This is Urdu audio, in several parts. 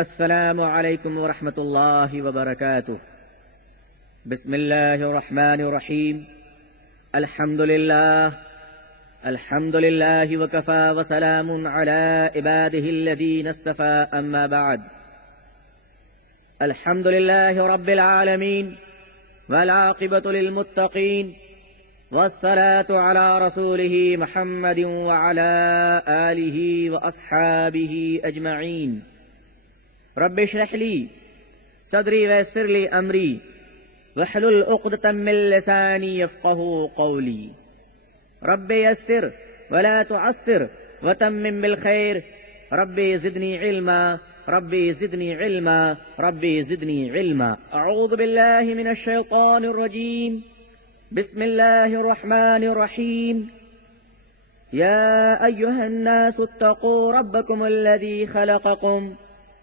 السلام علیکم ورحمۃ اللہ وبرکاتہ۔ بسم اللہ الرحمن الرحیم۔ الحمد للہ وکفى وسلام علی عباده الذین اصطفى، اما بعد۔ الحمد للہ رب العالمین والعاقبۃ للمتقین، والصلاة علی رسولہ محمد وعلی آلہ واصحابہ اجمعین۔ رب اشرح لی صدری ویسر لی امری واحلل عقدۃ من لسانی یفقهوا قولی۔ رب یسر ولا تعسر وتمم بالخیر، رب زدنی علما، رب زدنی علما، رب زدنی علما۔ اعوذ باللہ من الشیطان الرجیم، بسم اللہ الرحمن الرحیم۔ یا ایہا الناس اتقوا ربکم الذی خلقکم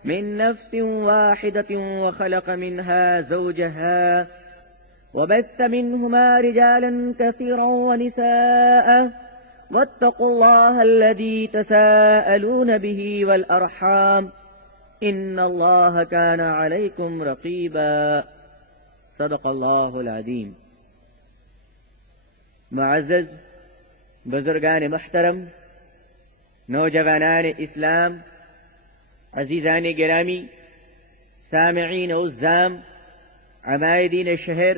من نفس واحدة وخلق منها زوجها وبث منهما رجالا كثيرا ونساء، واتقوا الله الذي تساءلون به والأرحام إن الله كان عليكم رقيبا۔ صدق الله العظیم۔ معزز بزرگان محترم، نوجوانان اسلام، عزیزان گرامی، سامعین عزام، عمائدین شہر،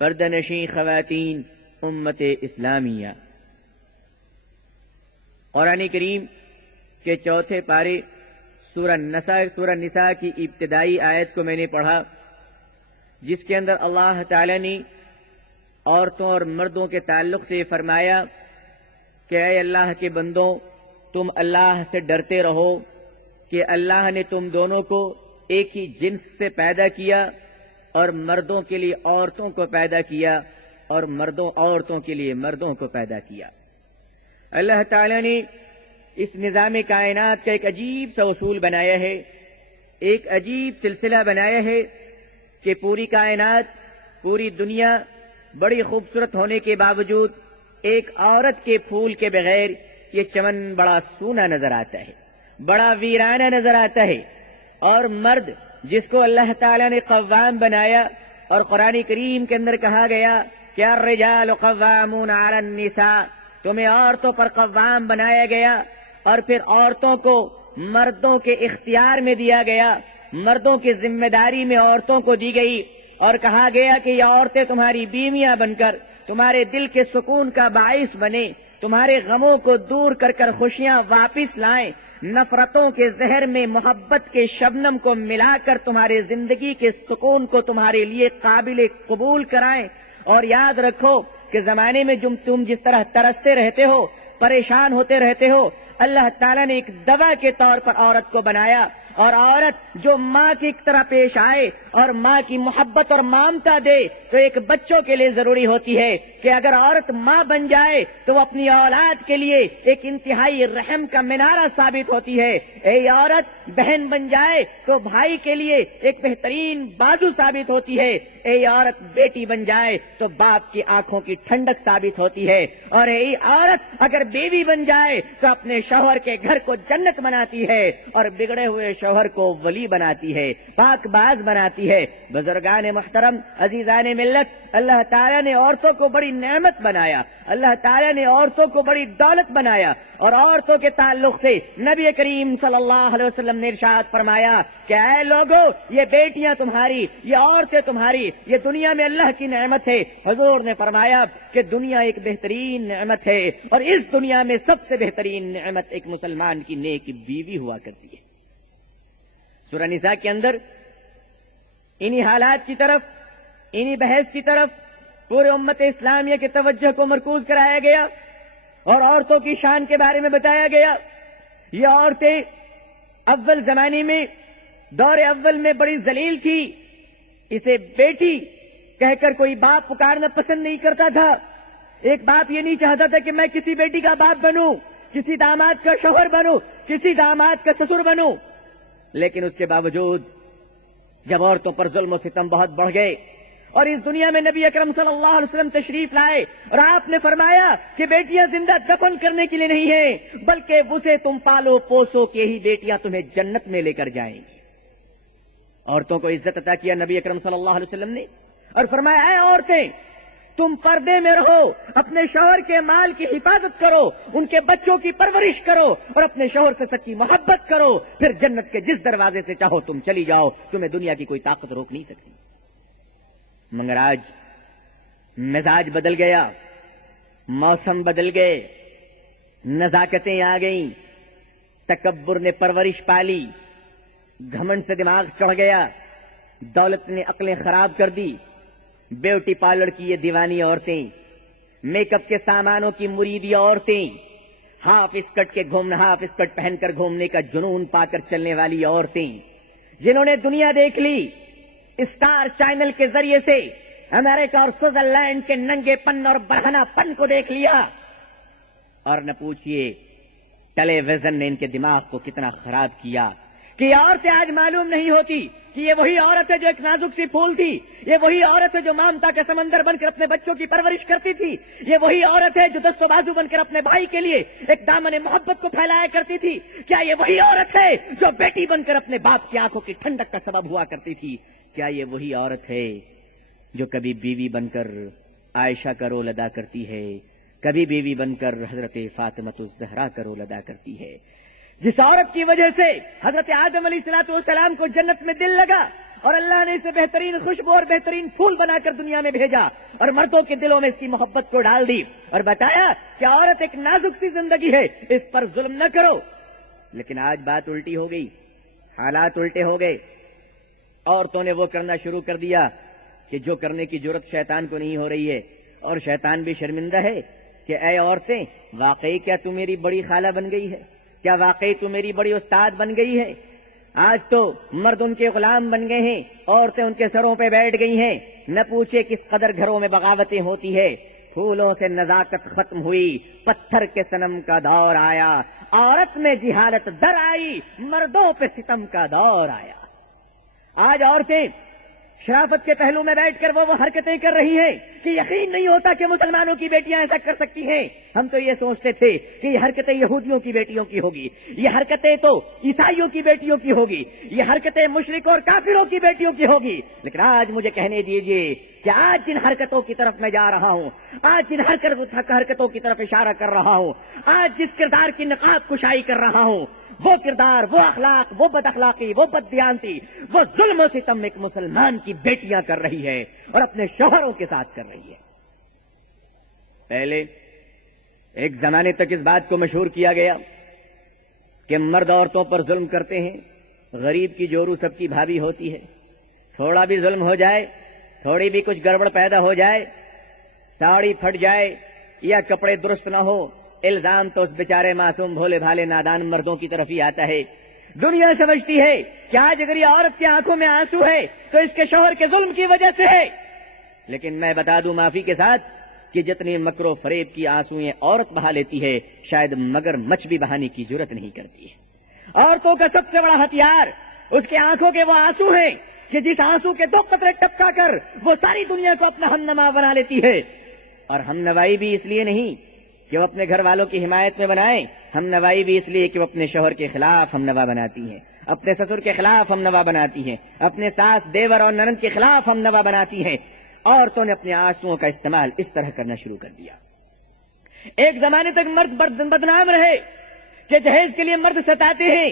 پردہ نشین خواتین امت اسلامیہ، قرآن کریم کے چوتھے پارے سورہ نساء کی ابتدائی آیت کو میں نے پڑھا، جس کے اندر اللہ تعالی نے عورتوں اور مردوں کے تعلق سے فرمایا کہ اے اللہ کے بندوں، تم اللہ سے ڈرتے رہو کہ اللہ نے تم دونوں کو ایک ہی جنس سے پیدا کیا، اور مردوں کے لیے عورتوں کو پیدا کیا، اور عورتوں کے لیے مردوں کو پیدا کیا۔ اللہ تعالی نے اس نظام کائنات کا ایک عجیب سا اصول بنایا ہے، ایک عجیب سلسلہ بنایا ہے کہ پوری کائنات، پوری دنیا بڑی خوبصورت ہونے کے باوجود ایک عورت کے پھول کے بغیر یہ چمن بڑا سونا نظر آتا ہے، بڑا ویرانہ نظر آتا ہے۔ اور مرد جس کو اللہ تعالی نے قوام بنایا، اور قرآن کریم کے اندر کہا گیا کہ الرجال قوامون علی النساء، تمہیں عورتوں پر قوام بنایا گیا، اور پھر عورتوں کو مردوں کے اختیار میں دیا گیا، مردوں کی ذمہ داری میں عورتوں کو دی گئی، اور کہا گیا کہ یہ عورتیں تمہاری بیویاں بن کر تمہارے دل کے سکون کا باعث بنے، تمہارے غموں کو دور کر کر خوشیاں واپس لائیں، نفرتوں کے زہر میں محبت کے شبنم کو ملا کر تمہارے زندگی کے سکون کو تمہارے لیے قابل قبول کرائیں۔ اور یاد رکھو کہ زمانے میں تم جس طرح ترستے رہتے ہو، پریشان ہوتے رہتے ہو، اللہ تعالیٰ نے ایک دوا کے طور پر عورت کو بنایا، اور عورت جو ماں کی طرح پیش آئے اور ماں کی محبت اور مامتا دے، تو ایک بچوں کے لیے ضروری ہوتی ہے کہ اگر عورت ماں بن جائے تو وہ اپنی اولاد کے لیے ایک انتہائی رحم کا مینارہ ثابت ہوتی ہے۔ اے عورت بہن بن جائے تو بھائی کے لیے ایک بہترین بازو ثابت ہوتی ہے۔ اے عورت بیٹی بن جائے تو باپ کی آنکھوں کی ٹھنڈک ثابت ہوتی ہے، اور اے عورت اگر بیوی بن جائے تو اپنے شوہر کے گھر کو جنت بناتی ہے، اور بگڑے ہوئے شوہر کو ولی بناتی ہے، پاک باز بناتی ہے۔ بزرگان محترم، عزیزان ملت، اللہ تعالیٰ نے عورتوں کو بڑی نعمت بنایا، اللہ تعالیٰ نے عورتوں کو بڑی دولت بنایا، اور عورتوں کے تعلق سے نبی کریم صلی اللہ علیہ وسلم نے ارشاد فرمایا کہ اے لوگو، یہ بیٹیاں تمہاری، یہ عورتیں تمہاری، یہ دنیا میں اللہ کی نعمت ہے۔ حضور نے فرمایا کہ دنیا ایک بہترین نعمت ہے، اور اس دنیا میں سب سے بہترین نعمت ایک مسلمان کی نیک بیوی ہوا کرتی ہے۔ سورہ نساء کے اندر انہی حالات کی طرف، انہی بحث کی طرف پورے امت اسلامیہ کی توجہ کو مرکوز کرایا گیا، اور عورتوں کی شان کے بارے میں بتایا گیا۔ یہ عورتیں اول زمانے میں، دور اول میں بڑی ذلیل تھی، اسے بیٹی کہہ کر کوئی باپ پکارنا پسند نہیں کرتا تھا۔ ایک باپ یہ نہیں چاہتا تھا کہ میں کسی بیٹی کا باپ بنوں، کسی داماد کا شوہر بنوں، کسی داماد کا سسر بنوں۔ لیکن اس کے باوجود جب عورتوں پر ظلم و ستم بہت بڑھ گئے، اور اس دنیا میں نبی اکرم صلی اللہ علیہ وسلم تشریف لائے، اور آپ نے فرمایا کہ بیٹیاں زندہ دفن کرنے کے لیے نہیں ہیں، بلکہ اسے تم پالو پوسو کہ یہی بیٹیاں تمہیں جنت میں لے کر جائیں گی۔ عورتوں کو عزت عطا کیا نبی اکرم صلی اللہ علیہ وسلم نے اور فرمایا اے عورتیں تم پردے میں رہو، اپنے شوہر کے مال کی حفاظت کرو، ان کے بچوں کی پرورش کرو اور اپنے شوہر سے سچی محبت کرو، پھر جنت کے جس دروازے سے چاہو تم چلی جاؤ، تمہیں دنیا کی کوئی طاقت روک نہیں سکتی۔ مگر آج مزاج بدل گیا، موسم بدل گئے، نزاکتیں آ گئیں، تکبر نے پرورش پالی، گھمنڈ سے دماغ چڑھ گیا، دولت نے عقلیں خراب کر دی، بیوٹی پارلر کی یہ دیوانی عورتیں، میک اپ کے سامانوں کی مریدی عورتیں، ہاف اسکرٹ پہن کر گھومنے کا جنون پا کر چلنے والی عورتیں، جنہوں نے دنیا دیکھ لی اسٹار چینل کے ذریعے سے، امریکہ اور سوئٹزرلینڈ کے ننگے پن اور برہنہ پن کو دیکھ لیا، اور نہ پوچھئے ٹیلی ویژن نے ان کے دماغ کو کتنا خراب کیا کہ یہ عورتیں آج معلوم نہیں ہوتی کہ یہ وہی عورت ہے جو ایک نازک سی پھول تھی، یہ وہی عورت ہے جو مامتا کے سمندر بن کر اپنے بچوں کی پرورش کرتی تھی، یہ وہی عورت ہے جو دست و بازو بن کر اپنے بھائی کے لیے ایک دامن محبت کو پھیلایا کرتی تھی، کیا یہ وہی عورت ہے جو بیٹی بن کر اپنے باپ کی آنکھوں کی ٹھنڈک کا سبب ہوا کرتی تھی، کیا یہ وہی عورت ہے جو کبھی بیوی بن کر عائشہ کا رول ادا کرتی ہے، کبھی بیوی بن کر حضرت فاطمۃ الزہرا کا رول ادا کرتی ہے، جس عورت کی وجہ سے حضرت آدم علیہ السلام کو جنت میں دل لگا اور اللہ نے اسے بہترین خوشبو اور بہترین پھول بنا کر دنیا میں بھیجا اور مردوں کے دلوں میں اس کی محبت کو ڈال دی اور بتایا کہ عورت ایک نازک سی زندگی ہے، اس پر ظلم نہ کرو۔ لیکن آج بات الٹی ہو گئی، حالات الٹے ہو گئے، عورتوں نے وہ کرنا شروع کر دیا کہ جو کرنے کی جرت شیطان کو نہیں ہو رہی ہے، اور شیطان بھی شرمندہ ہے کہ اے عورتیں واقعی کیا تم میری بڑی خالہ بن گئی ہے، کیا واقعی تم میری بڑی استاد بن گئی ہے؟ آج تو مرد ان کے غلام بن گئے ہیں، عورتیں ان کے سروں پہ بیٹھ گئی ہیں، نہ پوچھے کس قدر گھروں میں بغاوتیں ہوتی ہے، پھولوں سے نزاکت ختم ہوئی، پتھر کے صنم کا دور آیا، عورت میں جہالت در آئی، مردوں پہ ستم کا دور آیا۔ آج عورتیں شرافت کے پہلو میں بیٹھ کر وہ حرکتیں کر رہی ہیں کہ یقین نہیں ہوتا کہ مسلمانوں کی بیٹیاں ایسا کر سکتی ہیں۔ ہم تو یہ سوچتے تھے کہ یہ حرکتیں یہودیوں کی بیٹیوں کی ہوگی، یہ حرکتیں تو عیسائیوں کی بیٹیوں کی ہوگی، یہ حرکتیں مشرک اور کافروں کی بیٹیوں کی ہوگی، لیکن آج مجھے کہنے دیجئے کہ آج جن حرکتوں کی طرف میں جا رہا ہوں، آج جن حرکتوں کی طرف اشارہ کر رہا ہوں، آج جس کردار کی نقاب کشائی کر رہا ہوں، وہ کردار، وہ اخلاق، وہ بد اخلاقی، وہ بد دیانتی، وہ ظلم و ستم ایک مسلمان کی بیٹیاں کر رہی ہے اور اپنے شوہروں کے ساتھ کر رہی ہے۔ پہلے ایک زمانے تک اس بات کو مشہور کیا گیا کہ مرد عورتوں پر ظلم کرتے ہیں، غریب کی جورو سب کی بھابھی ہوتی ہے، تھوڑا بھی ظلم ہو جائے، تھوڑی بھی کچھ گڑبڑ پیدا ہو جائے، ساڑی پھٹ جائے یا کپڑے درست نہ ہو، الزام تو اس بیچارے معصوم بھولے بھالے نادان مردوں کی طرف ہی آتا ہے۔ دنیا سمجھتی ہے کہ آج اگر یہ عورت کی آنکھوں میں آنسو ہے تو اس کے شوہر کے ظلم کی وجہ سے ہے، لیکن میں بتا دوں معافی کے ساتھ کہ جتنی مکر و فریب کی آنسوئیں عورت بہا لیتی ہے، شاید مگر مچھ بھی بہانے کی جرت نہیں کرتی ہے۔ عورتوں کا سب سے بڑا ہتھیار اس کے آنکھوں کے وہ آنسو ہیں کہ جس آنسو کے 2 قطرے ٹپکا کر وہ ساری دنیا کو اپنا ہمنما بنا لیتی ہے۔ اور ہم نوائی بھی اس لیے نہیں کہ وہ اپنے گھر والوں کی حمایت میں بنائیں، ہم نوائی بھی اس لیے کہ وہ اپنے شوہر کے خلاف ہم نوا بناتی ہیں، اپنے سسر کے خلاف ہم نوا بناتی ہیں، اپنے ساس، دیور اور ننند کے خلاف ہم نوا بناتی ہیں۔ عورتوں نے اپنے آنسوؤں کا استعمال اس طرح کرنا شروع کر دیا۔ ایک زمانے تک مرد بدنام رہے کہ جہیز کے لیے مرد ستاتے ہیں،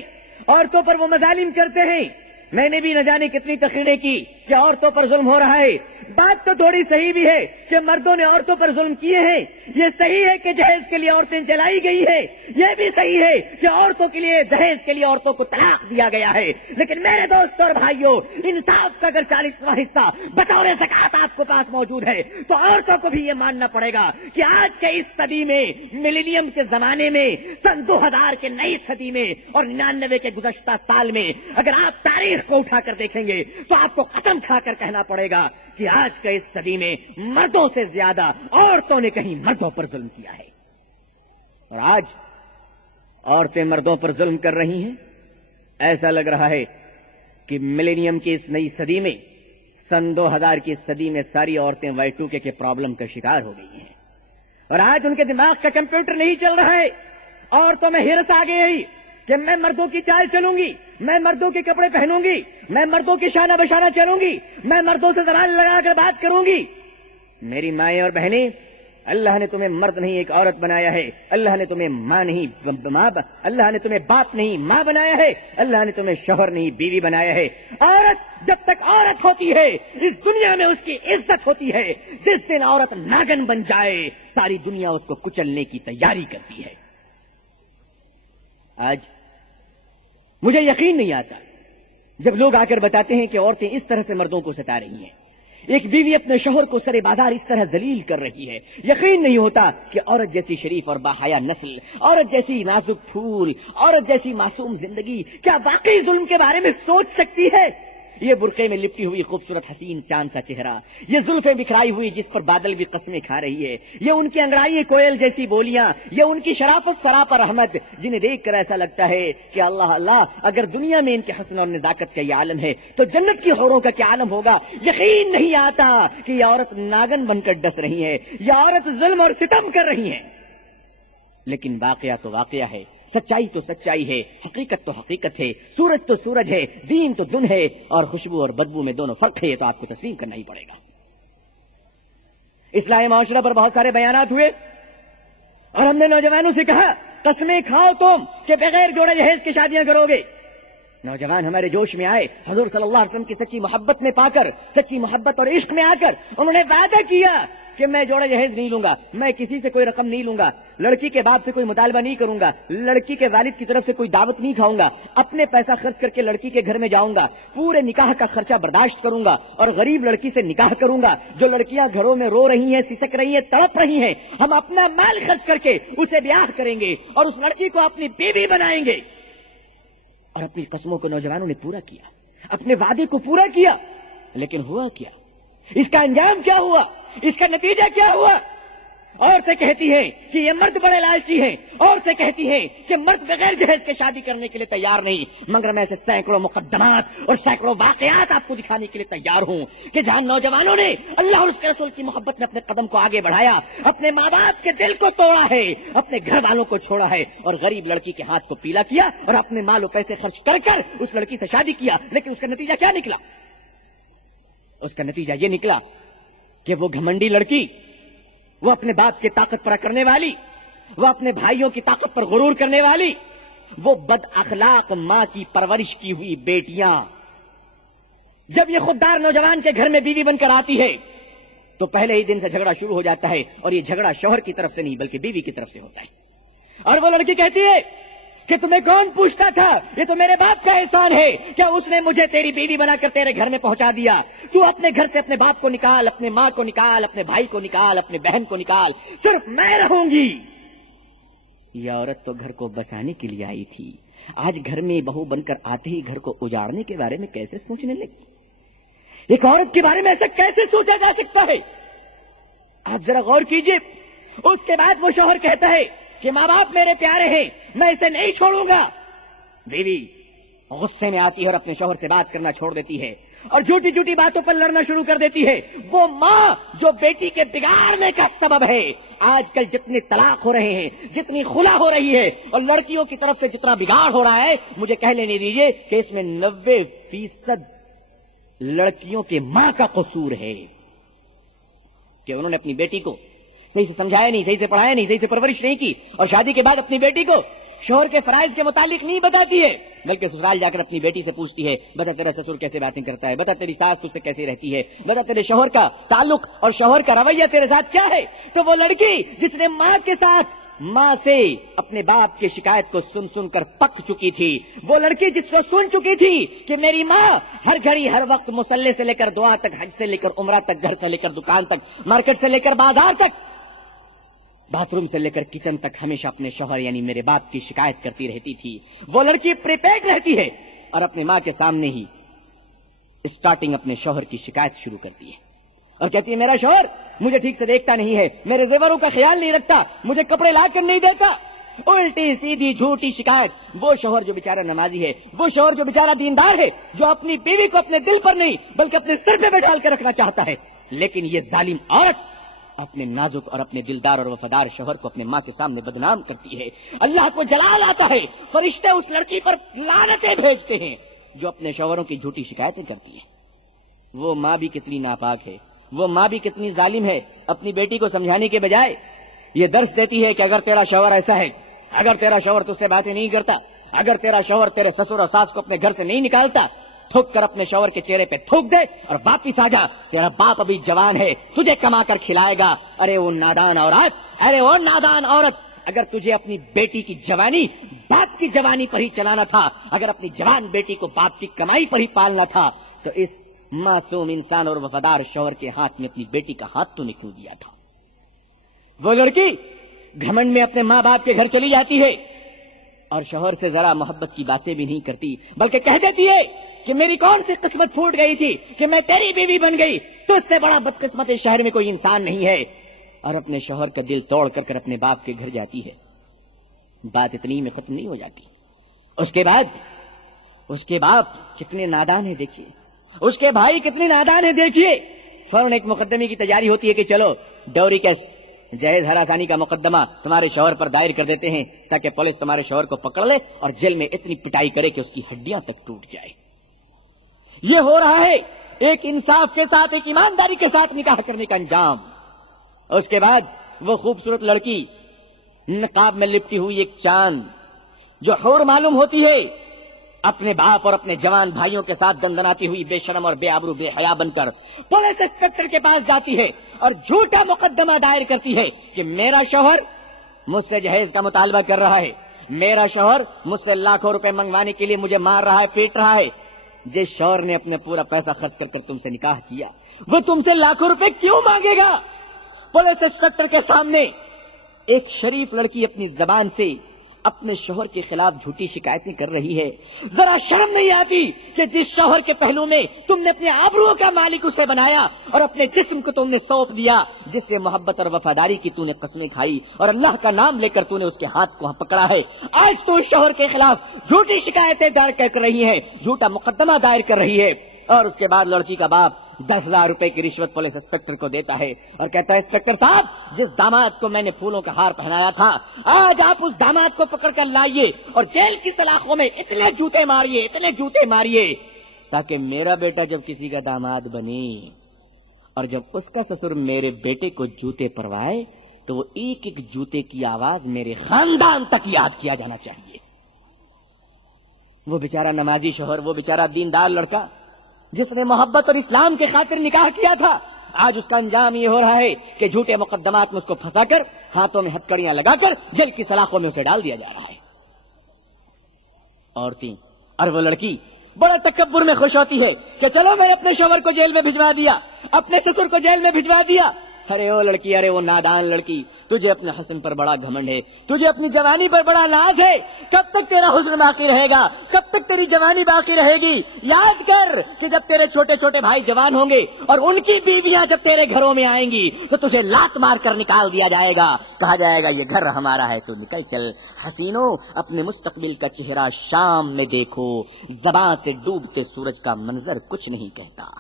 عورتوں پر وہ مظالم کرتے ہیں۔ میں نے بھی نہ جانے کتنی تقریریں کی کہ عورتوں پر ظلم ہو رہا ہے۔ بات تو تھوڑی صحیح بھی ہے کہ مردوں نے عورتوں پر ظلم کیے ہیں، یہ صحیح ہے کہ جہیز کے لیے عورتیں جلائی گئی ہیں، یہ بھی صحیح ہے کہ عورتوں کے لیے جہیز کے لیے عورتوں کو طلاق دیا گیا ہے، لیکن میرے دوستوں اور بھائیوں، انصاف کا اگر 40واں حصہ بطور زکات آپ کے پاس موجود ہے تو عورتوں کو بھی یہ ماننا پڑے گا کہ آج کے اس صدی میں، ملینیم کے زمانے میں، سن 2000 کے نئی صدی میں اور 99 کے گزشتہ سال میں اگر آپ تاریخ کو اٹھا کر دیکھیں گے تو آپ کو قسم کھا کر کہنا پڑے گا کہ آج کے اس صدی میں مردوں سے زیادہ عورتوں نے کہیں مردوں پر ظلم کیا ہے۔ اور آج عورتیں مردوں پر ظلم کر رہی ہیں۔ ایسا لگ رہا ہے کہ ملینیم کی اس نئی صدی میں، سن 2000 کی صدی میں ساری عورتیں Y2K کے پرابلم کا شکار ہو گئی ہیں، اور آج ان کے دماغ کا کمپیوٹر نہیں چل رہا ہے۔ عورتوں میں ہرس آ گئی کہ میں مردوں کی چال چلوں گی، میں مردوں کے کپڑے پہنوں گی، میں مردوں کی شانہ بشانہ چلوں گی، میں مردوں سے زبان لگا کر بات کروں گی۔ میری مائیں اور بہنیں، اللہ نے تمہیں مرد نہیں ایک عورت بنایا ہے، اللہ نے تمہیں ماں نہیں اللہ نے تمہیں باپ نہیں ماں بنایا ہے، اللہ نے تمہیں شوہر نہیں بیوی بنایا ہے۔ عورت جب تک عورت ہوتی ہے اس دنیا میں اس کی عزت ہوتی ہے، جس دن عورت ناگن بن جائے ساری دنیا اس کو کچلنے کی تیاری کرتی ہے۔ آج مجھے یقین نہیں آتا جب لوگ آ کر بتاتے ہیں کہ عورتیں اس طرح سے مردوں کو ستا رہی ہیں، ایک بیوی اپنے شوہر کو سرے بازار اس طرح ذلیل کر رہی ہے۔ یقین نہیں ہوتا کہ عورت جیسی شریف اور باحیا نسل، عورت جیسی نازک پھول، عورت جیسی معصوم زندگی کیا واقعی ظلم کے بارے میں سوچ سکتی ہے؟ یہ برقعے میں لپٹی ہوئی خوبصورت حسین چاند سا چہرہ، یہ زلفیں بکھرائی ہوئی جس پر بادل بھی قسمیں کھا رہی ہے، یہ ان کی انگڑائی کوئل جیسی بولیاں، یہ ان کی شرافت سراپا رحمت، جنہیں دیکھ کر ایسا لگتا ہے کہ اللہ اللہ، اگر دنیا میں ان کے حسن اور نزاکت کا یہ عالم ہے تو جنت کی حوروں کا کیا عالم ہوگا۔ یقین نہیں آتا کہ یہ عورت ناگن بن کر ڈس رہی ہے، یہ عورت ظلم اور ستم کر رہی ہے، لیکن واقعہ تو واقعہ ہے، سچائی تو سچائی ہے، حقیقت تو حقیقت ہے، سورج تو سورج ہے، دین تو دن ہے، اور خوشبو اور بدبو میں دونوں فرق ہے، یہ تو آپ کو تسلیم کرنا ہی پڑے گا۔ اصلاح معاشرہ پر بہت سارے بیانات ہوئے اور ہم نے نوجوانوں سے کہا قسمیں کھاؤ تم کہ بغیر جوڑے جہیز کی شادیاں کرو گے۔ نوجوان ہمارے جوش میں آئے، حضور صلی اللہ علیہ وسلم کی سچی محبت میں پا کر، سچی محبت اور عشق میں آ کر انہوں نے وعدہ کیا کہ میں جوڑے جہیز نہیں لوں گا، میں کسی سے کوئی رقم نہیں لوں گا، لڑکی کے باپ سے کوئی مطالبہ نہیں کروں گا، لڑکی کے والد کی طرف سے کوئی دعوت نہیں کھاؤں گا، اپنے پیسہ خرچ کر کے لڑکی کے گھر میں جاؤں گا، پورے نکاح کا خرچہ برداشت کروں گا اور غریب لڑکی سے نکاح کروں گا۔ جو لڑکیاں گھروں میں رو رہی ہیں، سسک رہی ہیں، تڑپ رہی ہیں، ہم اپنا مال خرچ کر کے اسے بیاہ کریں گے اور اس لڑکی کو اپنی بیوی بنائیں گے۔ اور اپنی قسموں کو نوجوانوں نے پورا کیا، اپنے وعدے کو پورا کیا، لیکن ہوا کیا؟ اس کا انجام کیا ہوا؟ اس کا نتیجہ کیا ہوا؟ عورتیں کہتی ہیں کہ یہ مرد بڑے لالچی ہیں، عورتیں کہتی ہیں کہ مرد بغیر جہیز کے شادی کرنے کے لیے تیار نہیں، مگر میں ایسے سینکڑوں مقدمات اور سینکڑوں واقعات آپ کو دکھانے کے لیے تیار ہوں کہ جہاں نوجوانوں نے اللہ اور اس کے رسول کی محبت میں اپنے قدم کو آگے بڑھایا، اپنے ماں باپ کے دل کو توڑا ہے، اپنے گھر والوں کو چھوڑا ہے اور غریب لڑکی کے ہاتھ کو پیلا کیا اور اپنے مال و پیسے خرچ کر کر اس لڑکی سے شادی کیا، لیکن اس کا نتیجہ کیا نکلا؟ اس کا نتیجہ یہ نکلا کہ وہ گھمنڈی لڑکی، وہ اپنے باپ کی طاقت پر کرنے والی، وہ اپنے بھائیوں کی طاقت پر غرور کرنے والی، وہ بد اخلاق ماں کی پرورش کی ہوئی بیٹیاں، جب یہ خوددار نوجوان کے گھر میں بیوی بن کر آتی ہے تو پہلے ہی دن سے جھگڑا شروع ہو جاتا ہے، اور یہ جھگڑا شوہر کی طرف سے نہیں بلکہ بیوی کی طرف سے ہوتا ہے۔ اور وہ لڑکی کہتی ہے کہ تمہیں کون پوچھتا تھا، یہ تو میرے باپ کا احسان ہے، کیا اس نے مجھے تیری بیوی بنا کر تیرے گھر میں پہنچا دیا؟ تو اپنے گھر سے اپنے باپ کو نکال، اپنے ماں کو نکال، اپنے بھائی کو نکال، اپنے بہن کو نکال، صرف میں رہوں گی۔ یہ عورت تو گھر کو بسانے کے لیے آئی تھی، آج گھر میں بہو بن کر آتے ہی گھر کو اجاڑنے کے بارے میں کیسے سوچنے لگی؟ ایک عورت کے بارے میں ایسا کیسے سوچا جا سکتا ہے؟ آپ ذرا غور کیجئے۔ اس کے بعد وہ شوہر کہتا ہے کہ ماں باپ میرے پیارے ہیں، میں اسے نہیں چھوڑوں گا۔ بیوی غصے میں آتی ہے اور اپنے شوہر سے بات کرنا چھوڑ دیتی ہے اور جھوٹی جھوٹی باتوں پر لڑنا شروع کر دیتی ہے۔ وہ ماں جو بیٹی کے بگاڑنے کا سبب ہے، آج کل جتنے طلاق ہو رہے ہیں، جتنی خلا ہو رہی ہے اور لڑکیوں کی طرف سے جتنا بگاڑ ہو رہا ہے، مجھے کہہ لینے دیجیے کہ اس میں 90% لڑکیوں کے ماں کا قصور ہے کہ انہوں نے اپنی بیٹی کو صحیح سے سمجھایا نہیں، صحیح سے پڑھایا نہیں، صحیح سے پرورش نہیں کی، اور شادی کے بعد اپنی بیٹی کو شوہر کے فرائض کے متعلق نہیں بتاتی ہے، بلکہ سسرال جا کر اپنی بیٹی سے پوچھتی ہے بتا تیرا سسر کیسے باتیں کرتا ہے، بتا تیری ساس تجھ سے کیسے رہتی ہے، بتا تیرے شوہر کا تعلق اور شوہر کا رویہ تیرے ساتھ کیا ہے۔ تو وہ لڑکی جس نے ماں کے ساتھ، ماں سے اپنے باپ کی شکایت کو سن سن کر پک چکی تھی، وہ لڑکی جس کو سن چکی تھی کہ میری ماں ہر گھڑی ہر وقت مصلی سے لے کر دعا تک، حج سے لے کر عمرہ تک، گھر سے لے کر دکان تک، مارکیٹ سے لے کر بازار تک، باتھ روم سے لے کر کچن تک ہمیشہ اپنے شوہر یعنی میرے باپ کی شکایت کرتی رہتی تھی، وہ لڑکی پریپیڈ رہتی ہے اور اپنے ماں کے سامنے ہی اسٹارٹنگ اپنے شوہر کی شکایت شروع کرتی ہے اور کہتی ہے میرا شوہر مجھے ٹھیک سے دیکھتا نہیں ہے، میرے زیوروں کا خیال نہیں رکھتا، مجھے کپڑے لا کر نہیں دیتا۔ الٹی سیدھی جھوٹی شکایت۔ وہ شوہر جو بیچارہ نمازی ہے، وہ شوہر جو بیچارہ دیندار ہے، جو اپنی بیوی کو اپنے دل پر نہیں بلکہ اپنے سر پہ بٹھال کے رکھنا چاہتا ہے، لیکن یہ ظالم عورت اپنے نازک اور اپنے دلدار اور وفادار شوہر کو اپنے ماں کے سامنے بدنام کرتی ہے، اللہ کو جلال آتا ہے، فرشتے اس لڑکی پر لعنتیں بھیجتے ہیں جو اپنے شوہروں کی جھوٹی شکایتیں کرتی ہے۔ وہ ماں بھی کتنی ناپاک ہے، وہ ماں بھی کتنی ظالم ہے، اپنی بیٹی کو سمجھانے کے بجائے یہ درس دیتی ہے کہ اگر تیرا شوہر ایسا ہے، اگر تیرا شوہر تجھ سے باتیں نہیں کرتا، اگر تیرا شوہر تیرے سسر اور ساس کو اپنے گھر سے نہیں نکالتا، تھوک کر اپنے شوہر کے چہرے پہ تھوک دے اور واپس آ جا، تیرا باپ ابھی جوان ہے، تجھے کما کر کھلائے گا۔ ارے وہ نادان عورت، ارے وہ نادان عورت، اگر تجھے اپنی بیٹی کی جوانی باپ کی جوانی پر ہی چلانا تھا، اگر اپنی جوان بیٹی کو باپ کی کمائی پر ہی پالنا تھا، تو اس معصوم انسان اور وفادار شوہر کے ہاتھ میں اپنی بیٹی کا ہاتھ تو نے کیوں دیا تھا؟ وہ لڑکی گھمنڈ میں اپنے ماں باپ کے گھر چلی جاتی ہے اور شوہر سے ذرا محبت کی باتیں بھی نہیں کرتی، بلکہ کہہ دیتی ہے کہ میری کون سی قسمت پھوٹ گئی تھی کہ میں تیری بیوی بن گئی، تو اس سے بڑا بدقسمت اس شہر میں کوئی انسان نہیں ہے، اور اپنے شوہر کا دل توڑ کر اپنے باپ کے گھر جاتی ہے۔ بات اتنی میں ختم نہیں ہو جاتی، اس کے بعد اس کے باپ کتنے نادان ہیں دیکھیے، اس کے بھائی کتنے نادان ہیں دیکھیے، فوراً ایک مقدمے کی تیاری ہوتی ہے کہ چلو ڈوری کیس جہیز ہراسانی کا مقدمہ تمہارے شوہر پر دائر کر دیتے ہیں تاکہ پولیس تمہارے شوہر کو پکڑ لے اور جیل میں اتنی پٹائی کرے کہ اس کی ہڈیاں تک ٹوٹ جائے۔ یہ ہو رہا ہے ایک انصاف کے ساتھ، ایک ایمانداری کے ساتھ نکاح کرنے کا انجام۔ اس کے بعد وہ خوبصورت لڑکی نقاب میں لپٹی ہوئی ایک چاند جو حور معلوم ہوتی ہے، اپنے باپ اور اپنے جوان بھائیوں کے ساتھ دندناتی ہوئی بے شرم اور بے آبرو بے حیا بن کر پولیس انسپکٹر کے پاس جاتی ہے اور جھوٹا مقدمہ دائر کرتی ہے کہ میرا شوہر مجھ سے جہیز کا مطالبہ کر رہا ہے، میرا شوہر مجھ سے لاکھوں روپے منگوانے کے لیے مجھے مار رہا ہے، پیٹ رہا ہے۔ جس شوہر نے اپنے پورا پیسہ خرچ کر تم سے نکاح کیا، وہ تم سے لاکھوں روپے کیوں مانگے گا؟ پولیس انسپکٹر کے سامنے ایک شریف لڑکی اپنی زبان سے اپنے شوہر کے خلاف جھوٹی شکایتیں کر رہی ہے۔ ذرا شرم نہیں آتی کہ جس شوہر کے پہلو میں تم نے اپنے آبرو کا مالک اسے بنایا اور اپنے جسم کو تم نے سونپ دیا، جس سے محبت اور وفاداری کی تو نے قسمیں کھائی اور اللہ کا نام لے کر تو نے اس کے ہاتھ کو پکڑا ہے، آج تو اس شوہر کے خلاف جھوٹی شکایتیں دائر کر رہی ہے، جھوٹا مقدمہ دائر کر رہی ہے۔ اور اس کے بعد لڑکی کا باپ 10,000 روپے کی رشوت پولیس انسپکٹر کو دیتا ہے اور کہتا ہے انسپکٹر صاحب، جس داماد کو میں نے پھولوں کا ہار پہنایا تھا، آج آپ اس داماد کو پکڑ کر لائیے اور جیل کی سلاخوں میں اتنے جوتے ماریے تاکہ میرا بیٹا جب کسی کا داماد بنے اور جب اس کا سسر میرے بیٹے کو جوتے پروائے تو وہ ایک ایک جوتے کی آواز میرے خاندان تک یاد کیا جانا چاہیے۔ وہ بیچارہ نمازی شوہر، وہ بیچارہ دیندار لڑکا جس نے محبت اور اسلام کے خاطر نکاح کیا تھا، آج اس کا انجام یہ ہو رہا ہے کہ جھوٹے مقدمات میں اس کو پھنسا کر ہاتھوں میں ہتکڑیاں لگا کر جیل کی سلاخوں میں اسے ڈال دیا جا رہا ہے۔ عورتیں اور وہ لڑکی بڑا تکبر میں خوش ہوتی ہے کہ چلو میں اپنے شوہر کو جیل میں بھجوا دیا، اپنے سسر کو جیل میں بھجوا دیا۔ ارے وہ لڑکی، ارے وہ نادان لڑکی، تجھے اپنے حسن پر بڑا گھمنڈ ہے، تجھے اپنی جوانی پر بڑا ناز ہے، کب تک تیرا حسن باقی رہے گا، کب تک تیری جوانی باقی رہے گی؟ یاد کر کہ جب تیرے چھوٹے چھوٹے بھائی جوان ہوں گے اور ان کی بیویاں جب تیرے گھروں میں آئیں گی تو تجھے لات مار کر نکال دیا جائے گا، کہا جائے گا یہ گھر ہمارا ہے، تو نکل چل۔ حسینوں، اپنے مستقبل کا چہرہ شام میں دیکھو، زبان سے ڈوبتے سورج کا منظر کچھ نہیں کہتا۔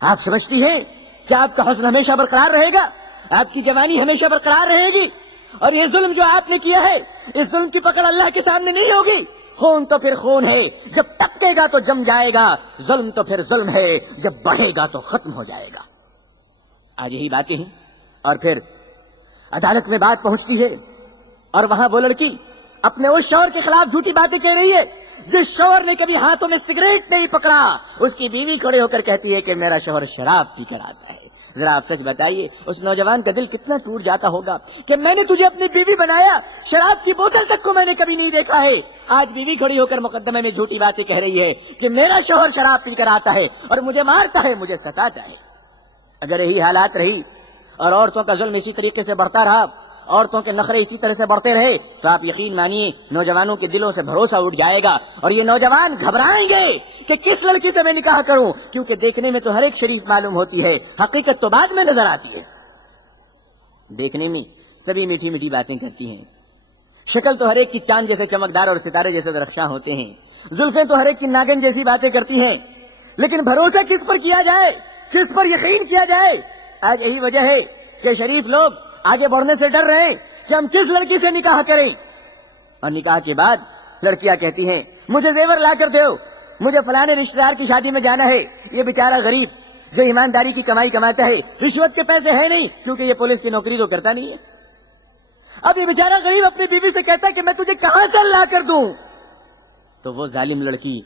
آپ سمجھتی ہیں کہ آپ کا حسن ہمیشہ برقرار رہے گا، آپ کی جوانی ہمیشہ برقرار رہے گی، اور یہ ظلم جو آپ نے کیا ہے، اس ظلم کی پکڑ اللہ کے سامنے نہیں ہوگی۔ خون تو پھر خون ہے، جب ٹپکے گا تو جم جائے گا، ظلم تو پھر ظلم ہے، جب بڑھے گا تو ختم ہو جائے گا۔ آج یہی باتیں ہیں، اور پھر عدالت میں بات پہنچتی ہے اور وہاں وہ لڑکی اپنے اس شوہر کے خلاف جھوٹی باتیں کہہ رہی ہے جس شوہر نے کبھی ہاتھوں میں سگریٹ نہیں پکڑا۔ اس کی بیوی کھڑے ہو کر کہتی ہے کہ میرا شوہر شراب پی کر آتا ہے۔ ذرا آپ سچ بتائیے، اس نوجوان کا دل کتنا ٹوٹ جاتا ہوگا کہ میں نے تجھے اپنی بیوی بنایا، شراب کی بوتل تک کو میں نے کبھی نہیں دیکھا ہے، آج بیوی کھڑی ہو کر مقدمے میں جھوٹی باتیں کہہ رہی ہے کہ میرا شوہر شراب پی کر آتا ہے اور مجھے مارتا ہے، مجھے ستاتا ہے۔ اگر یہی حالات رہی اور عورتوں کا ظلم اسی طریقے سے بڑھتا رہا، عورتوں کے نخرے اسی طرح سے بڑھتے رہے، تو آپ یقین مانیے نوجوانوں کے دلوں سے بھروسہ اٹھ جائے گا اور یہ نوجوان گھبرائیں گے کہ کس لڑکی سے میں نکاح کروں، کیونکہ دیکھنے میں تو ہر ایک شریف معلوم ہوتی ہے، حقیقت تو بعد میں نظر آتی ہے۔ دیکھنے میں سبھی میٹھی میٹھی باتیں کرتی ہیں، شکل تو ہر ایک کی چاند جیسے چمکدار اور ستارے جیسے درخشاں ہوتے ہیں، زلفیں تو ہر ایک کی ناگن جیسی باتیں کرتی ہیں، لیکن بھروسہ کس پر کیا جائے، کس پر یقین کیا جائے؟ آج یہی وجہ ہے کہ شریف لوگ آگے بڑھنے سے ڈر رہے ہیں کہ ہم کس لڑکی سے نکاح کریں، اور نکاح کے بعد لڑکیاں کہتی ہیں مجھے زیور لا کر دو، مجھے فلانے رشتہ دار کی شادی میں جانا ہے۔ یہ بیچارہ غریب جو ایمانداری کی کمائی کماتا ہے، رشوت کے پیسے ہیں نہیں کیونکہ یہ پولیس کی نوکری تو کرتا نہیں ہے، اب یہ بیچارہ غریب اپنی بیوی سے کہتا ہے کہ میں تجھے کہاں سے لا کر دوں، تو وہ ظالم لڑکی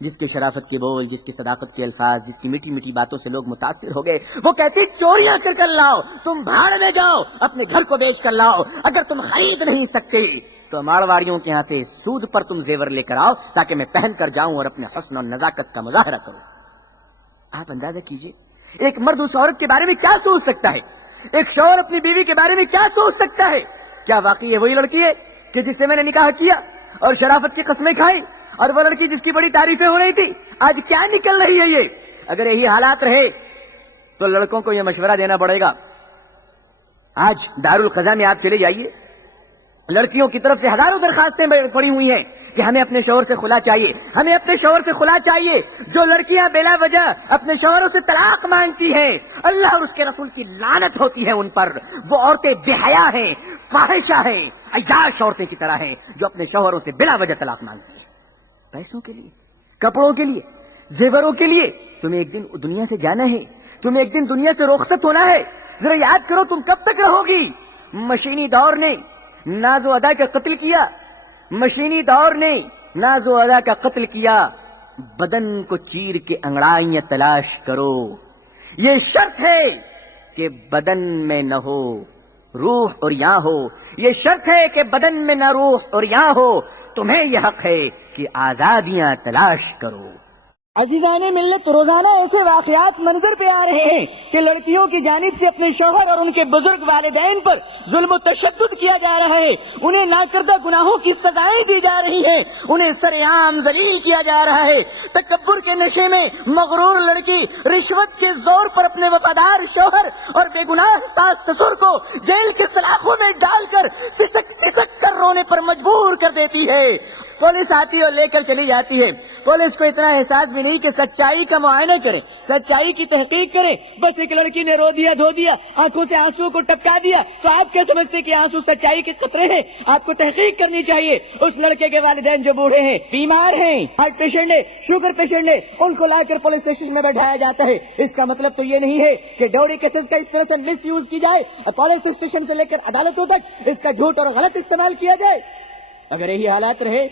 جس کے شرافت کے بول، جس کی صداقت کے الفاظ، جس کی میٹھی میٹھی باتوں سے لوگ متاثر ہو گئے، وہ کہتی چوریاں کر لاؤ، تم بھاڑ میں جاؤ، اپنے گھر کو بیچ کر لاؤ، اگر تم خرید نہیں سکتے تو مارواڑیوں کے ہاں سے سود پر تم زیور لے کر آؤ تاکہ میں پہن کر جاؤں اور اپنے حسن اور نزاکت کا مظاہرہ کروں۔ آپ اندازہ کیجئے ایک مرد اس عورت کے بارے میں کیا سوچ سکتا ہے، ایک شوہر اپنی بیوی کے بارے میں کیا سوچ سکتا ہے۔ کیا واقعی یہ وہی لڑکی ہے کہ جس سے میں نے نکاح کیا اور شرافت کی قسمیں کھائی، اور وہ لڑکی جس کی بڑی تعریفیں ہو رہی تھی آج کیا نکل رہی ہے یہ؟ اگر یہی حالات رہے تو لڑکوں کو یہ مشورہ دینا پڑے گا۔ آج دارالقضا میں آپ چلے جائیے، لڑکیوں کی طرف سے ہزاروں درخواستیں پڑی ہوئی ہیں کہ ہمیں اپنے شوہر سے خلا چاہیے، ہمیں اپنے شوہر سے خلا چاہیے۔ جو لڑکیاں بلا وجہ اپنے شوہروں سے طلاق مانگتی ہیں، اللہ اور اس کے رسول کی لعنت ہوتی ہے ان پر۔ وہ عورتیں بے حیا ہیں، فاحشہ ہیں، عیاش عورتیں کی طرح ہیں جو اپنے شوہروں سے بلا وجہ طلاق مانگتی ہیں، پیسوں کے لیے، کپڑوں کے لیے، زیوروں کے لیے۔ تمہیں ایک دن دنیا سے جانا ہے، تمہیں ایک دن دنیا سے رخصت ہونا ہے، ذرا یاد کرو تم کب تک رہو گی۔ مشینی دور نے ناز و ادا کا قتل کیا، مشینی دور نے ناز و ادا کا قتل کیا۔ بدن کو چیر کے انگڑائیاں تلاش کرو، یہ شرط ہے کہ بدن میں نہ ہو روح اور یہاں ہو، یہ شرط ہے کہ بدن میں نہ روح اور یہاں ہو۔ تمہیں یہ حق ہے کہ آزادیاں تلاش کرو۔ عزیزان ملت، روزانہ ایسے واقعات منظر پہ آ رہے ہیں کہ لڑکیوں کی جانب سے اپنے شوہر اور ان کے بزرگ والدین پر ظلم و تشدد کیا جا رہا ہے، انہیں ناکردہ گناہوں کی سزائیں دی جا رہی ہیں، انہیں سر عام ذلیل کیا جا رہا ہے۔ تکبر کے نشے میں مغرور لڑکی رشوت کے زور پر اپنے وفادار شوہر اور بے گناہ ساس سسر کو جیل کے سلاخوں میں ڈال کر سسک سسک کر رونے پر مجبور کر دیتی ہے۔ پولیس آتی اور لے کر چلی جاتی ہے، پولیس کو اتنا احساس بھی نہیں کہ سچائی کا معائنہ کرے، سچائی کی تحقیق کرے۔ بس ایک لڑکی نے رو دیا، دھو دیا، آنکھوں سے آنسو کو ٹپکا دیا، تو آپ کیا سمجھتے کہ آنسو سچائی کے قطرے ہیں؟ آپ کو تحقیق کرنی چاہیے۔ اس لڑکے کے والدین جو بوڑھے ہیں، بیمار ہیں، ہارٹ پیشنٹ ہے، شوگر پیشنٹ ہے، ان کو لا کر پولیس اسٹیشن میں بیٹھایا جاتا ہے۔ اس کا مطلب تو یہ نہیں ہے کہ ڈوری کیسز کا اس طرح سے مس یوز کی جائے اور پولیس اسٹیشن سے لے کر عدالتوں تک اس کا جھوٹ اور غلط استعمال کیا جائے۔ اگر یہی حالات رہے،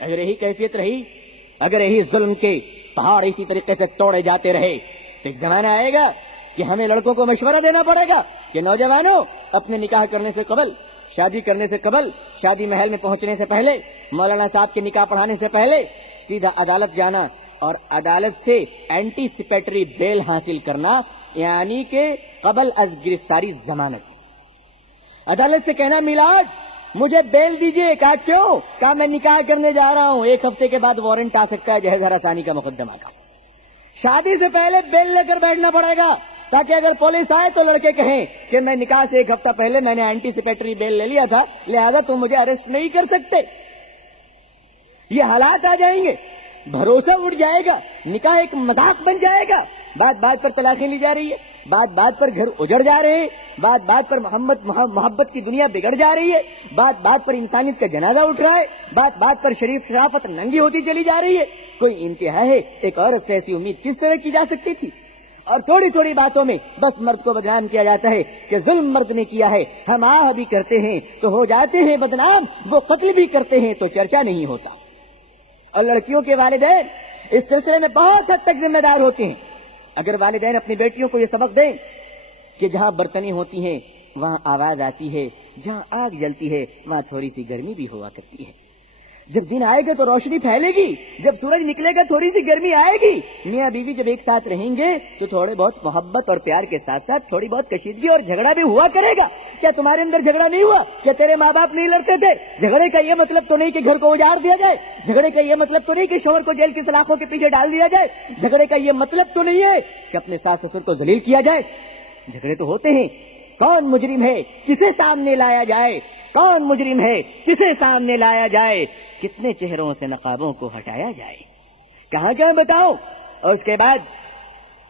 اگر یہی کیفیت رہی، اگر یہی ظلم کے پہاڑ اسی طریقے سے توڑے جاتے رہے تو ایک زمانہ آئے گا کہ ہمیں لڑکوں کو مشورہ دینا پڑے گا کہ نوجوانوں، اپنے نکاح کرنے سے قبل، شادی کرنے سے قبل، شادی محل میں پہنچنے سے پہلے، مولانا صاحب کے نکاح پڑھانے سے پہلے سیدھا عدالت جانا اور عدالت سے اینٹی سپیٹری بیل حاصل کرنا، یعنی کہ قبل از گرفتاری ضمانت۔ عدالت سے کہنا میلاد مجھے بیل دیجئے، کہا کیوں؟ کہا میں نکاح کرنے جا رہا ہوں، 1 ہفتے کے بعد وارنٹ آ سکتا ہے جہیز ہراسانی کا مقدمہ کا۔ شادی سے پہلے بیل لے کر بیٹھنا پڑے گا تاکہ اگر پولیس آئے تو لڑکے کہیں کہ میں نکاح سے 1 ہفتہ پہلے میں نے اینٹی سپیٹری بیل لے لیا تھا، لہذا تم مجھے اریسٹ نہیں کر سکتے۔ یہ حالات آ جائیں گے، بھروسہ اٹھ جائے گا، نکاح ایک مذاق بن جائے گا، بات بات پر طلاقیں لی جا رہی ہے، بات بات پر گھر اجڑ جا رہے ہیں، بات بات پر محبت کی دنیا بگڑ جا رہی ہے، بات بات پر انسانیت کا جنازہ اٹھ رہا ہے، بات بات پر شریف شرافت ننگی ہوتی چلی جا رہی ہے۔ کوئی انتہا ہے؟ ایک عورت سے ایسی امید کس طرح کی جا سکتی تھی؟ اور تھوڑی تھوڑی باتوں میں بس مرد کو بدنام کیا جاتا ہے کہ ظلم مرد نے کیا ہے، ہم آہ بھی کرتے ہیں تو ہو جاتے ہیں بدنام، وہ قتل بھی کرتے ہیں تو چرچا نہیں ہوتا۔ اور لڑکیوں کے والدین اس سلسلے میں بہت حد تک ذمہ دار ہوتے ہیں۔ اگر والدین اپنی بیٹیوں کو یہ سبق دیں کہ جہاں برتنیں ہوتی ہیں وہاں آواز آتی ہے، جہاں آگ جلتی ہے وہاں تھوڑی سی گرمی بھی ہوا کرتی ہے، جب دن آئے گا تو روشنی پھیلے گی، جب سورج نکلے گا تھوڑی سی گرمی آئے گی۔ میاں بیوی جب ایک ساتھ رہیں گے تو تھوڑے بہت محبت اور پیار کے ساتھ ساتھ تھوڑی بہت کشیدگی اور جھگڑا بھی ہوا کرے گا۔ کیا تمہارے اندر جھگڑا نہیں ہوا؟ کیا تیرے ماں باپ نہیں لڑتے تھے؟ جھگڑے کا یہ مطلب تو نہیں کہ گھر کو اجاڑ دیا جائے، جھگڑے کا یہ مطلب تو نہیں کہ شوہر کو جیل کی سلاخوں کے پیچھے ڈال دیا جائے، جھگڑے کا یہ مطلب تو نہیں ہے کہ اپنے ساس سسر کو ذلیل کیا جائے۔ جھگڑے تو ہوتے ہیں، کون مجرم ہے کسے سامنے لایا جائے، کون مجرم ہے کسے سامنے لایا جائے، کتنے چہروں سے نقابوں کو ہٹایا جائے، کہاں کہاں بتاؤ۔ اور اس کے بعد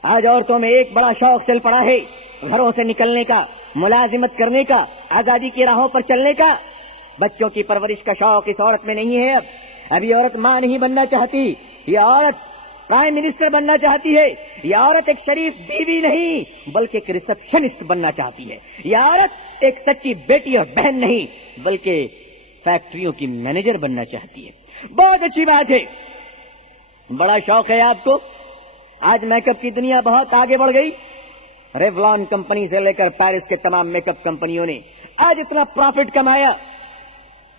آج عورتوں میں ایک بڑا شوق چل پڑا ہے گھروں سے نکلنے کا، ملازمت کرنے کا، آزادی کی راہوں پر چلنے کا، بچوں کی پرورش کا شوق اس عورت میں نہیں ہے۔ اب یہ عورت ماں نہیں بننا چاہتی، یہ عورت پرائم منسٹر بننا چاہتی ہے، یہ عورت ایک شریف بیوی نہیں بلکہ ایک ریسپشنسٹ بننا چاہتی ہے، یہ عورت ایک سچی بیٹی اور بہن نہیں بلکہ فیکٹریوں کی مینیجر بننا چاہتی ہے۔ بہت اچھی بات ہے، بڑا شوق ہے آپ کو۔ آج میک اپ کی دنیا بہت آگے بڑھ گئی، ریولان کمپنی سے لے کر پیرس کے تمام میک اپ کمپنیوں نے آج اتنا پروفٹ کمایا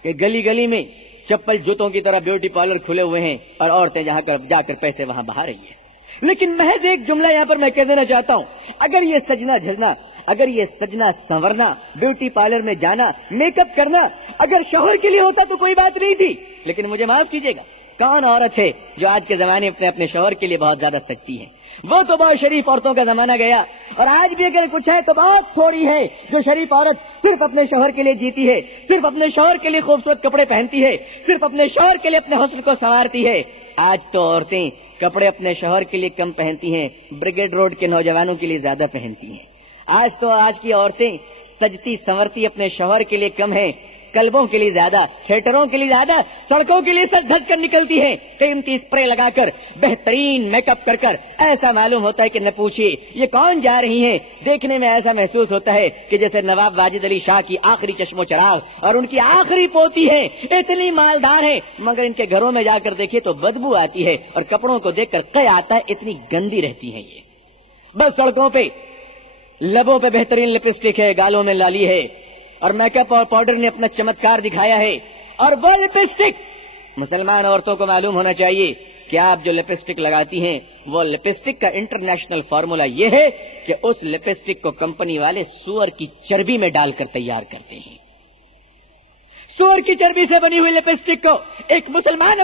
کہ گلی گلی میں چپل جوتوں کی طرح بیوٹی پارلر کھلے ہوئے ہیں اور عورتیں جا کر پیسے وہاں بہا رہی ہیں۔ لیکن محض ایک جملہ یہاں پر میں کہہ دینا چاہتا ہوں، اگر یہ سجنا جھجنا، اگر یہ سجنا سنورنا، بیوٹی پارلر میں جانا، میک اپ کرنا اگر شوہر کے لیے ہوتا تو کوئی بات نہیں تھی، لیکن مجھے معاف کیجیے گا، کون عورت ہے جو آج کے زمانے میں اپنے شوہر کے لیے بہت زیادہ سجتی ہے؟ وہ تو بہت شریف عورتوں کا زمانہ گیا، اور آج بھی اگر کچھ ہے تو بہت تھوڑی ہے جو شریف عورت صرف اپنے شوہر کے لیے جیتی ہے، صرف اپنے شوہر کے لیے خوبصورت کپڑے پہنتی ہے، صرف اپنے شوہر کے لیے اپنے حسن کو سنوارتی ہے۔ آج تو عورتیں کپڑے اپنے شوہر کے لیے کم پہنتی ہیں، بریگیڈ روڈ کے نوجوانوں کے لیے زیادہ پہنتی ہیں۔ آج کی عورتیں سجتی سنورتی اپنے شوہر کے لیے کم ہیں، کلبوں کے لیے زیادہ، تھیٹروں کے لیے زیادہ، سڑکوں کے لیے سج دھج کر نکلتی ہیں، قیمتی اسپرے لگا کر، بہترین میک اپ کر ایسا معلوم ہوتا ہے کہ نہ پوچھیے یہ کون جا رہی ہیں۔ دیکھنے میں ایسا محسوس ہوتا ہے کہ جیسے نواب واجد علی شاہ کی آخری چشم و چراغ اور ان کی آخری پوتی ہے، اتنی مالدار ہے، مگر ان کے گھروں میں جا کر دیکھیے تو بدبو آتی ہے اور کپڑوں کو دیکھ کر قے آتا ہے، اتنی گندی رہتی ہیں یہ۔ بس سڑکوں پہ لبوں پہ بہترین لپسٹک ہے، گالوں میں لالی ہے، اور میک اپ اور پاؤڈر نے اپنا چمتکار دکھایا ہے، اور وہ لپسٹک مسلمان عورتوں کو معلوم ہونا چاہیے کہ آپ جو لپسٹک لگاتی ہیں وہ لپسٹک کا انٹرنیشنل فارمولا یہ ہے کہ اس لپسٹک کو کمپنی والے سور کی چربی میں ڈال کر تیار کرتے ہیں۔ سور کی چربی سے بنی ہوئی لپسٹک کو ایک مسلمان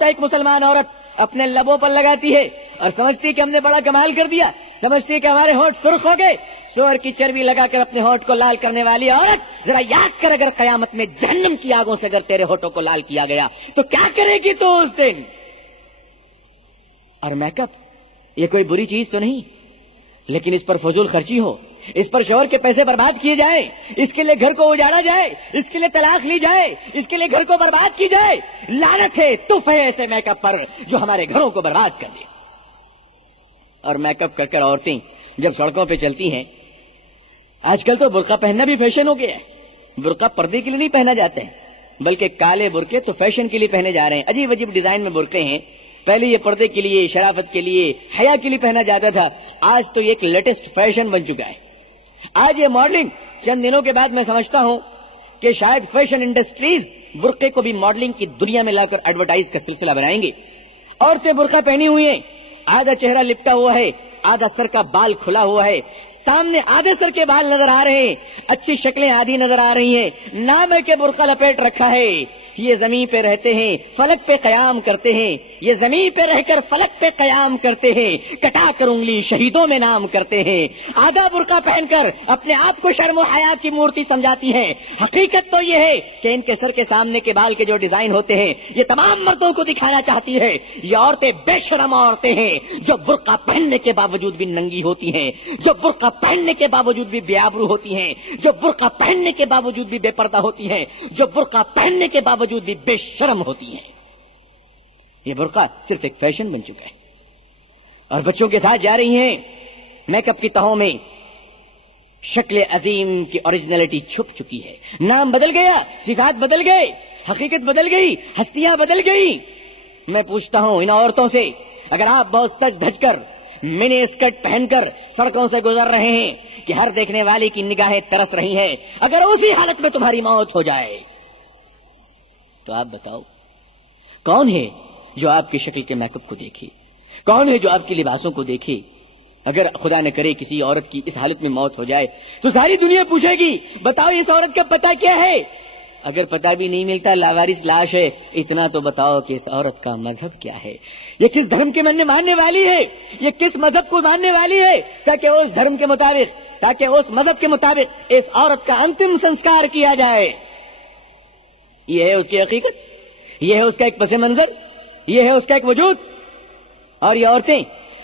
ایک مسلمان عورت اپنے لبوں پر لگاتی ہے اور سمجھتی ہے کہ ہم نے بڑا کمال کر دیا، سمجھتی ہے کہ ہمارے ہونٹ سرخ ہو گئے۔ سور کی چربی لگا کر اپنے ہونٹ کو لال کرنے والی عورت، ذرا یاد کر اگر قیامت میں جہنم کی آگوں سے اگر تیرے ہونٹوں کو لال کیا گیا تو کیا کرے گی تو اس دن؟ اور میک اپ یہ کوئی بری چیز تو نہیں، لیکن اس پر فضول خرچی ہو، اس پر شوہر کے پیسے برباد کیے جائیں، اس کے لیے گھر کو اجاڑا جائے، اس کے لیے طلاق لی جائے، اس کے لیے گھر کو برباد کی جائے، لعنت ہے، تف ہے ایسے میک اپ پر جو ہمارے گھروں کو برباد کر دے۔ اور میک اپ کر عورتیں جب سڑکوں پہ چلتی ہیں، آج کل تو برقع پہننا بھی فیشن ہو گیا ہے۔ برقع پردے کے لیے نہیں پہنا جاتا ہے بلکہ کالے برقعے تو فیشن کے لیے پہنے جا رہے ہیں، عجیب عجیب ڈیزائن میں برقعے ہیں۔ پہلے یہ پردے کے لیے، شرافت کے لیے، حیا کے لیے پہنا جاتا تھا، آج تو یہ ایک لیٹسٹ فیشن بن چکا ہے۔ آج یہ ماڈلنگ چند دنوں کے بعد میں سمجھتا ہوں کہ شاید فیشن انڈسٹریز برقعے کو بھی ماڈلنگ کی دنیا میں لا کر ایڈورٹائز کا سلسلہ بنائیں گے۔ عورتیں برقع پہنی ہوئی ہیں، آدھا چہرہ لپٹا ہوا ہے، آدھا سر کا بال کھلا ہوا ہے، سامنے آدھے سر کے بال نظر آ رہے ہیں، اچھی شکلیں آدھی نظر آ رہی ہیں، نام ہے کہ برقع لپیٹ رکھا ہے۔ یہ زمین پہ رہتے ہیں، فلک پہ قیام کرتے ہیں، یہ زمین پہ رہ کر فلک پہ قیام کرتے ہیں، کٹا کر انگلی شہیدوں میں نام کرتے ہیں۔ آدھا برقع پہن کر اپنے آپ کو شرم و حیا کی مورتی سمجھاتی ہیں۔ حقیقت تو یہ ہے کہ ان کے سر کے سامنے کے بال کے جو ڈیزائن ہوتے ہیں یہ تمام مردوں کو دکھانا چاہتی ہے۔ یہ عورتیں بے شرم عورتیں ہیں جو برقع پہننے کے باوجود بھی ننگی ہوتی ہیں، جو برقع پہننے کے باوجود بھی بے آبرو ہوتی ہیں، جو برقع پہننے کے باوجود بھی بے پردہ ہوتی ہیں، جو برقع پہننے کے باوجود بھی بے شرم ہوتی ہیں۔ یہ برقع صرف ایک فیشن بن چکا ہے اور بچوں کے ساتھ جا رہی ہیں میک اپ کی تہوں میں۔ شکل عظیم کی اوریجنلٹی چھپ چکی ہے، نام بدل گیا، صفات بدل گئے، حقیقت بدل گئی، ہستیاں بدل گئی۔ میں پوچھتا ہوں ان عورتوں سے، اگر آپ بہت سج دھج کر منی اسکرٹ پہن کر سڑکوں سے گزر رہے ہیں کہ ہر دیکھنے والے کی نگاہیں ترس رہی ہیں، اگر اسی حالت میں تمہاری موت ہو جائے تو آپ بتاؤ کون ہے جو آپ کی شکل کے میک اپ کو دیکھے، کون ہے جو آپ کے لباسوں کو دیکھے؟ اگر خدا نہ کرے کسی عورت کی اس حالت میں موت ہو جائے تو ساری دنیا پوچھے گی بتاؤ اس عورت کا پتہ کیا ہے؟ اگر پتہ بھی نہیں ملتا، لاوارث لاش ہے، اتنا تو بتاؤ کہ اس عورت کا مذہب کیا ہے، یہ کس دھرم کے ماننے والی ہے، یہ کس مذہب کو ماننے والی ہے، تاکہ اس دھرم کے مطابق، تاکہ اس مذہب کے مطابق اس عورت کا انتم سنسکار کیا جائے۔ یہ ہے اس کی حقیقت، یہ ہے اس کا ایک پس منظر، یہ ہے اس کا ایک وجود۔ اور یہ عورتیں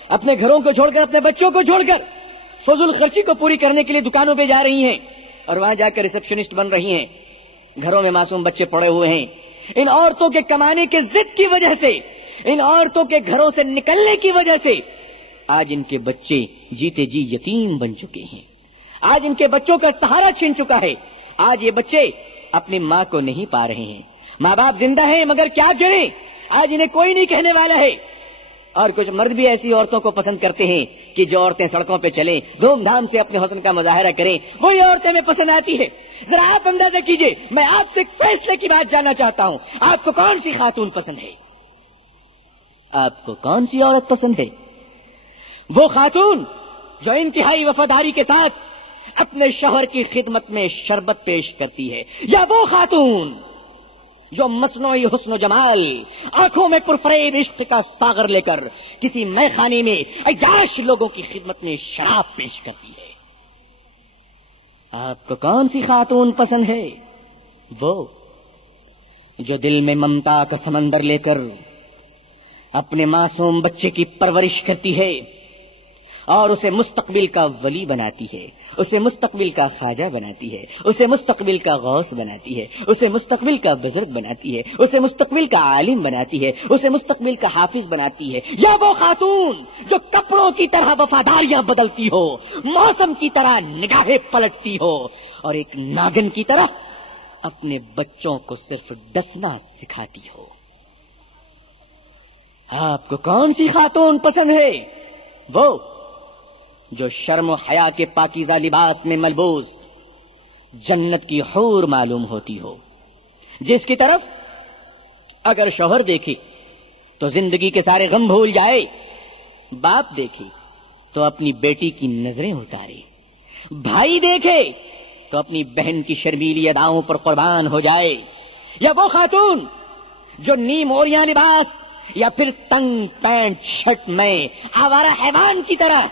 اپنے گھروں کو چھوڑ کر، اپنے بچوں کو چھوڑ کر فضول خرچی کو پوری کرنے کے لیے دکانوں پہ جا رہی ہیں اور وہاں جا کر ریسپشنسٹ بن رہی ہیں. گھروں میں معصوم بچے پڑے ہوئے ہیں. ان عورتوں کے کمانے کے ضد کی وجہ سے, ان عورتوں کے گھروں سے نکلنے کی وجہ سے آج ان کے بچے جیتے جی یتیم بن چکے ہیں. آج ان کے بچوں کا سہارا چھین چکا ہے. آج یہ بچے اپنی ماں کو نہیں پا رہے ہیں. ماں باپ زندہ ہیں مگر کیا کریں, آج انہیں کوئی نہیں کہنے والا ہے. اور کچھ مرد بھی ایسی عورتوں کو پسند کرتے ہیں کہ جو عورتیں سڑکوں پہ چلیں, دھوم دھام سے اپنے حسن کا مظاہرہ کریں, وہی عورتیں میں پسند آتی ہے. ذرا آپ اندازہ کیجئے, میں آپ سے ایک فیصلے کی بات جاننا چاہتا ہوں, آپ کو کون سی خاتون پسند ہے؟ آپ کو کون سی عورت پسند ہے؟ وہ خاتون جو انتہائی وفاداری کے ساتھ اپنے شوہر کی خدمت میں شربت پیش کرتی ہے, یا وہ خاتون جو مصنوعی حسن و جمال, آنکھوں میں پرفریب عشق کا ساغر لے کر کسی مے خانے میں عیاش لوگوں کی خدمت میں شراب پیش کرتی ہے؟ آپ کو کون سی خاتون پسند ہے؟ وہ جو دل میں ممتا کا سمندر لے کر اپنے معصوم بچے کی پرورش کرتی ہے اور اسے مستقبل کا ولی بناتی ہے, اسے مستقبل کا خواجہ بناتی ہے, اسے مستقبل کا غوث بناتی ہے, اسے مستقبل کا بزرگ بناتی ہے, اسے مستقبل کا عالم بناتی ہے, اسے مستقبل کا حافظ بناتی ہے؟ یا وہ خاتون جو کپڑوں کی طرح وفاداریاں بدلتی ہو, موسم کی طرح نگاہیں پلٹتی ہو اور ایک ناگن کی طرح اپنے بچوں کو صرف ڈسنا سکھاتی ہو؟ آپ کو کون سی خاتون پسند ہے؟ وہ جو شرم و حیا کے پاکیزہ لباس میں ملبوس جنت کی حور معلوم ہوتی ہو, جس کی طرف اگر شوہر دیکھے تو زندگی کے سارے غم بھول جائے, باپ دیکھے تو اپنی بیٹی کی نظریں اتارے, بھائی دیکھے تو اپنی بہن کی شرمیلی اداؤں پر قربان ہو جائے. یا وہ خاتون جو نیم اوریاں لباس یا پھر تنگ پینٹ شرٹ میں آوارہ حیوان کی طرح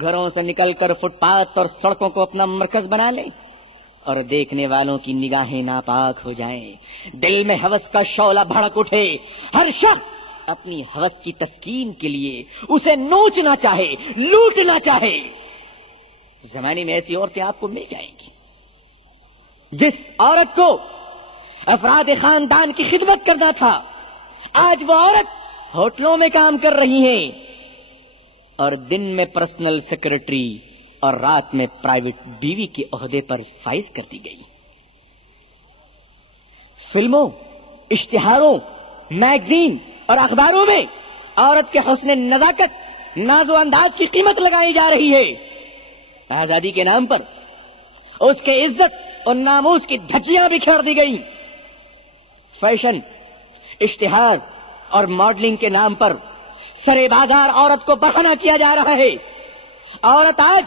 گھروں سے نکل کر فٹ پاتھ اور سڑکوں کو اپنا مرکز بنا لے اور دیکھنے والوں کی نگاہیں ناپاک ہو جائیں, دل میں ہوس کا شعلہ بھڑک اٹھے, ہر شخص اپنی ہوس کی تسکین کے لیے اسے نوچنا چاہے, لوٹنا چاہے. زمانے میں ایسی عورتیں آپ کو مل جائیں گی. جس عورت کو افراد خاندان کی خدمت کرنا تھا, آج وہ عورت ہوٹلوں میں کام کر رہی ہیں اور دن میں پرسنل سیکرٹری اور رات میں پرائیویٹ بیوی کے عہدے پر فائز کر دی گئی. فلموں, اشتہاروں, میگزین اور اخباروں میں عورت کے حسن نزاکت, ناز و انداز کی قیمت لگائی جا رہی ہے. آزادی کے نام پر اس کے عزت اور ناموس کی دھجیاں بکھیر دی گئی. فیشن, اشتہار اور ماڈلنگ کے نام پر سرے بازار عورت کو بہانا کیا جا رہا ہے. عورت آج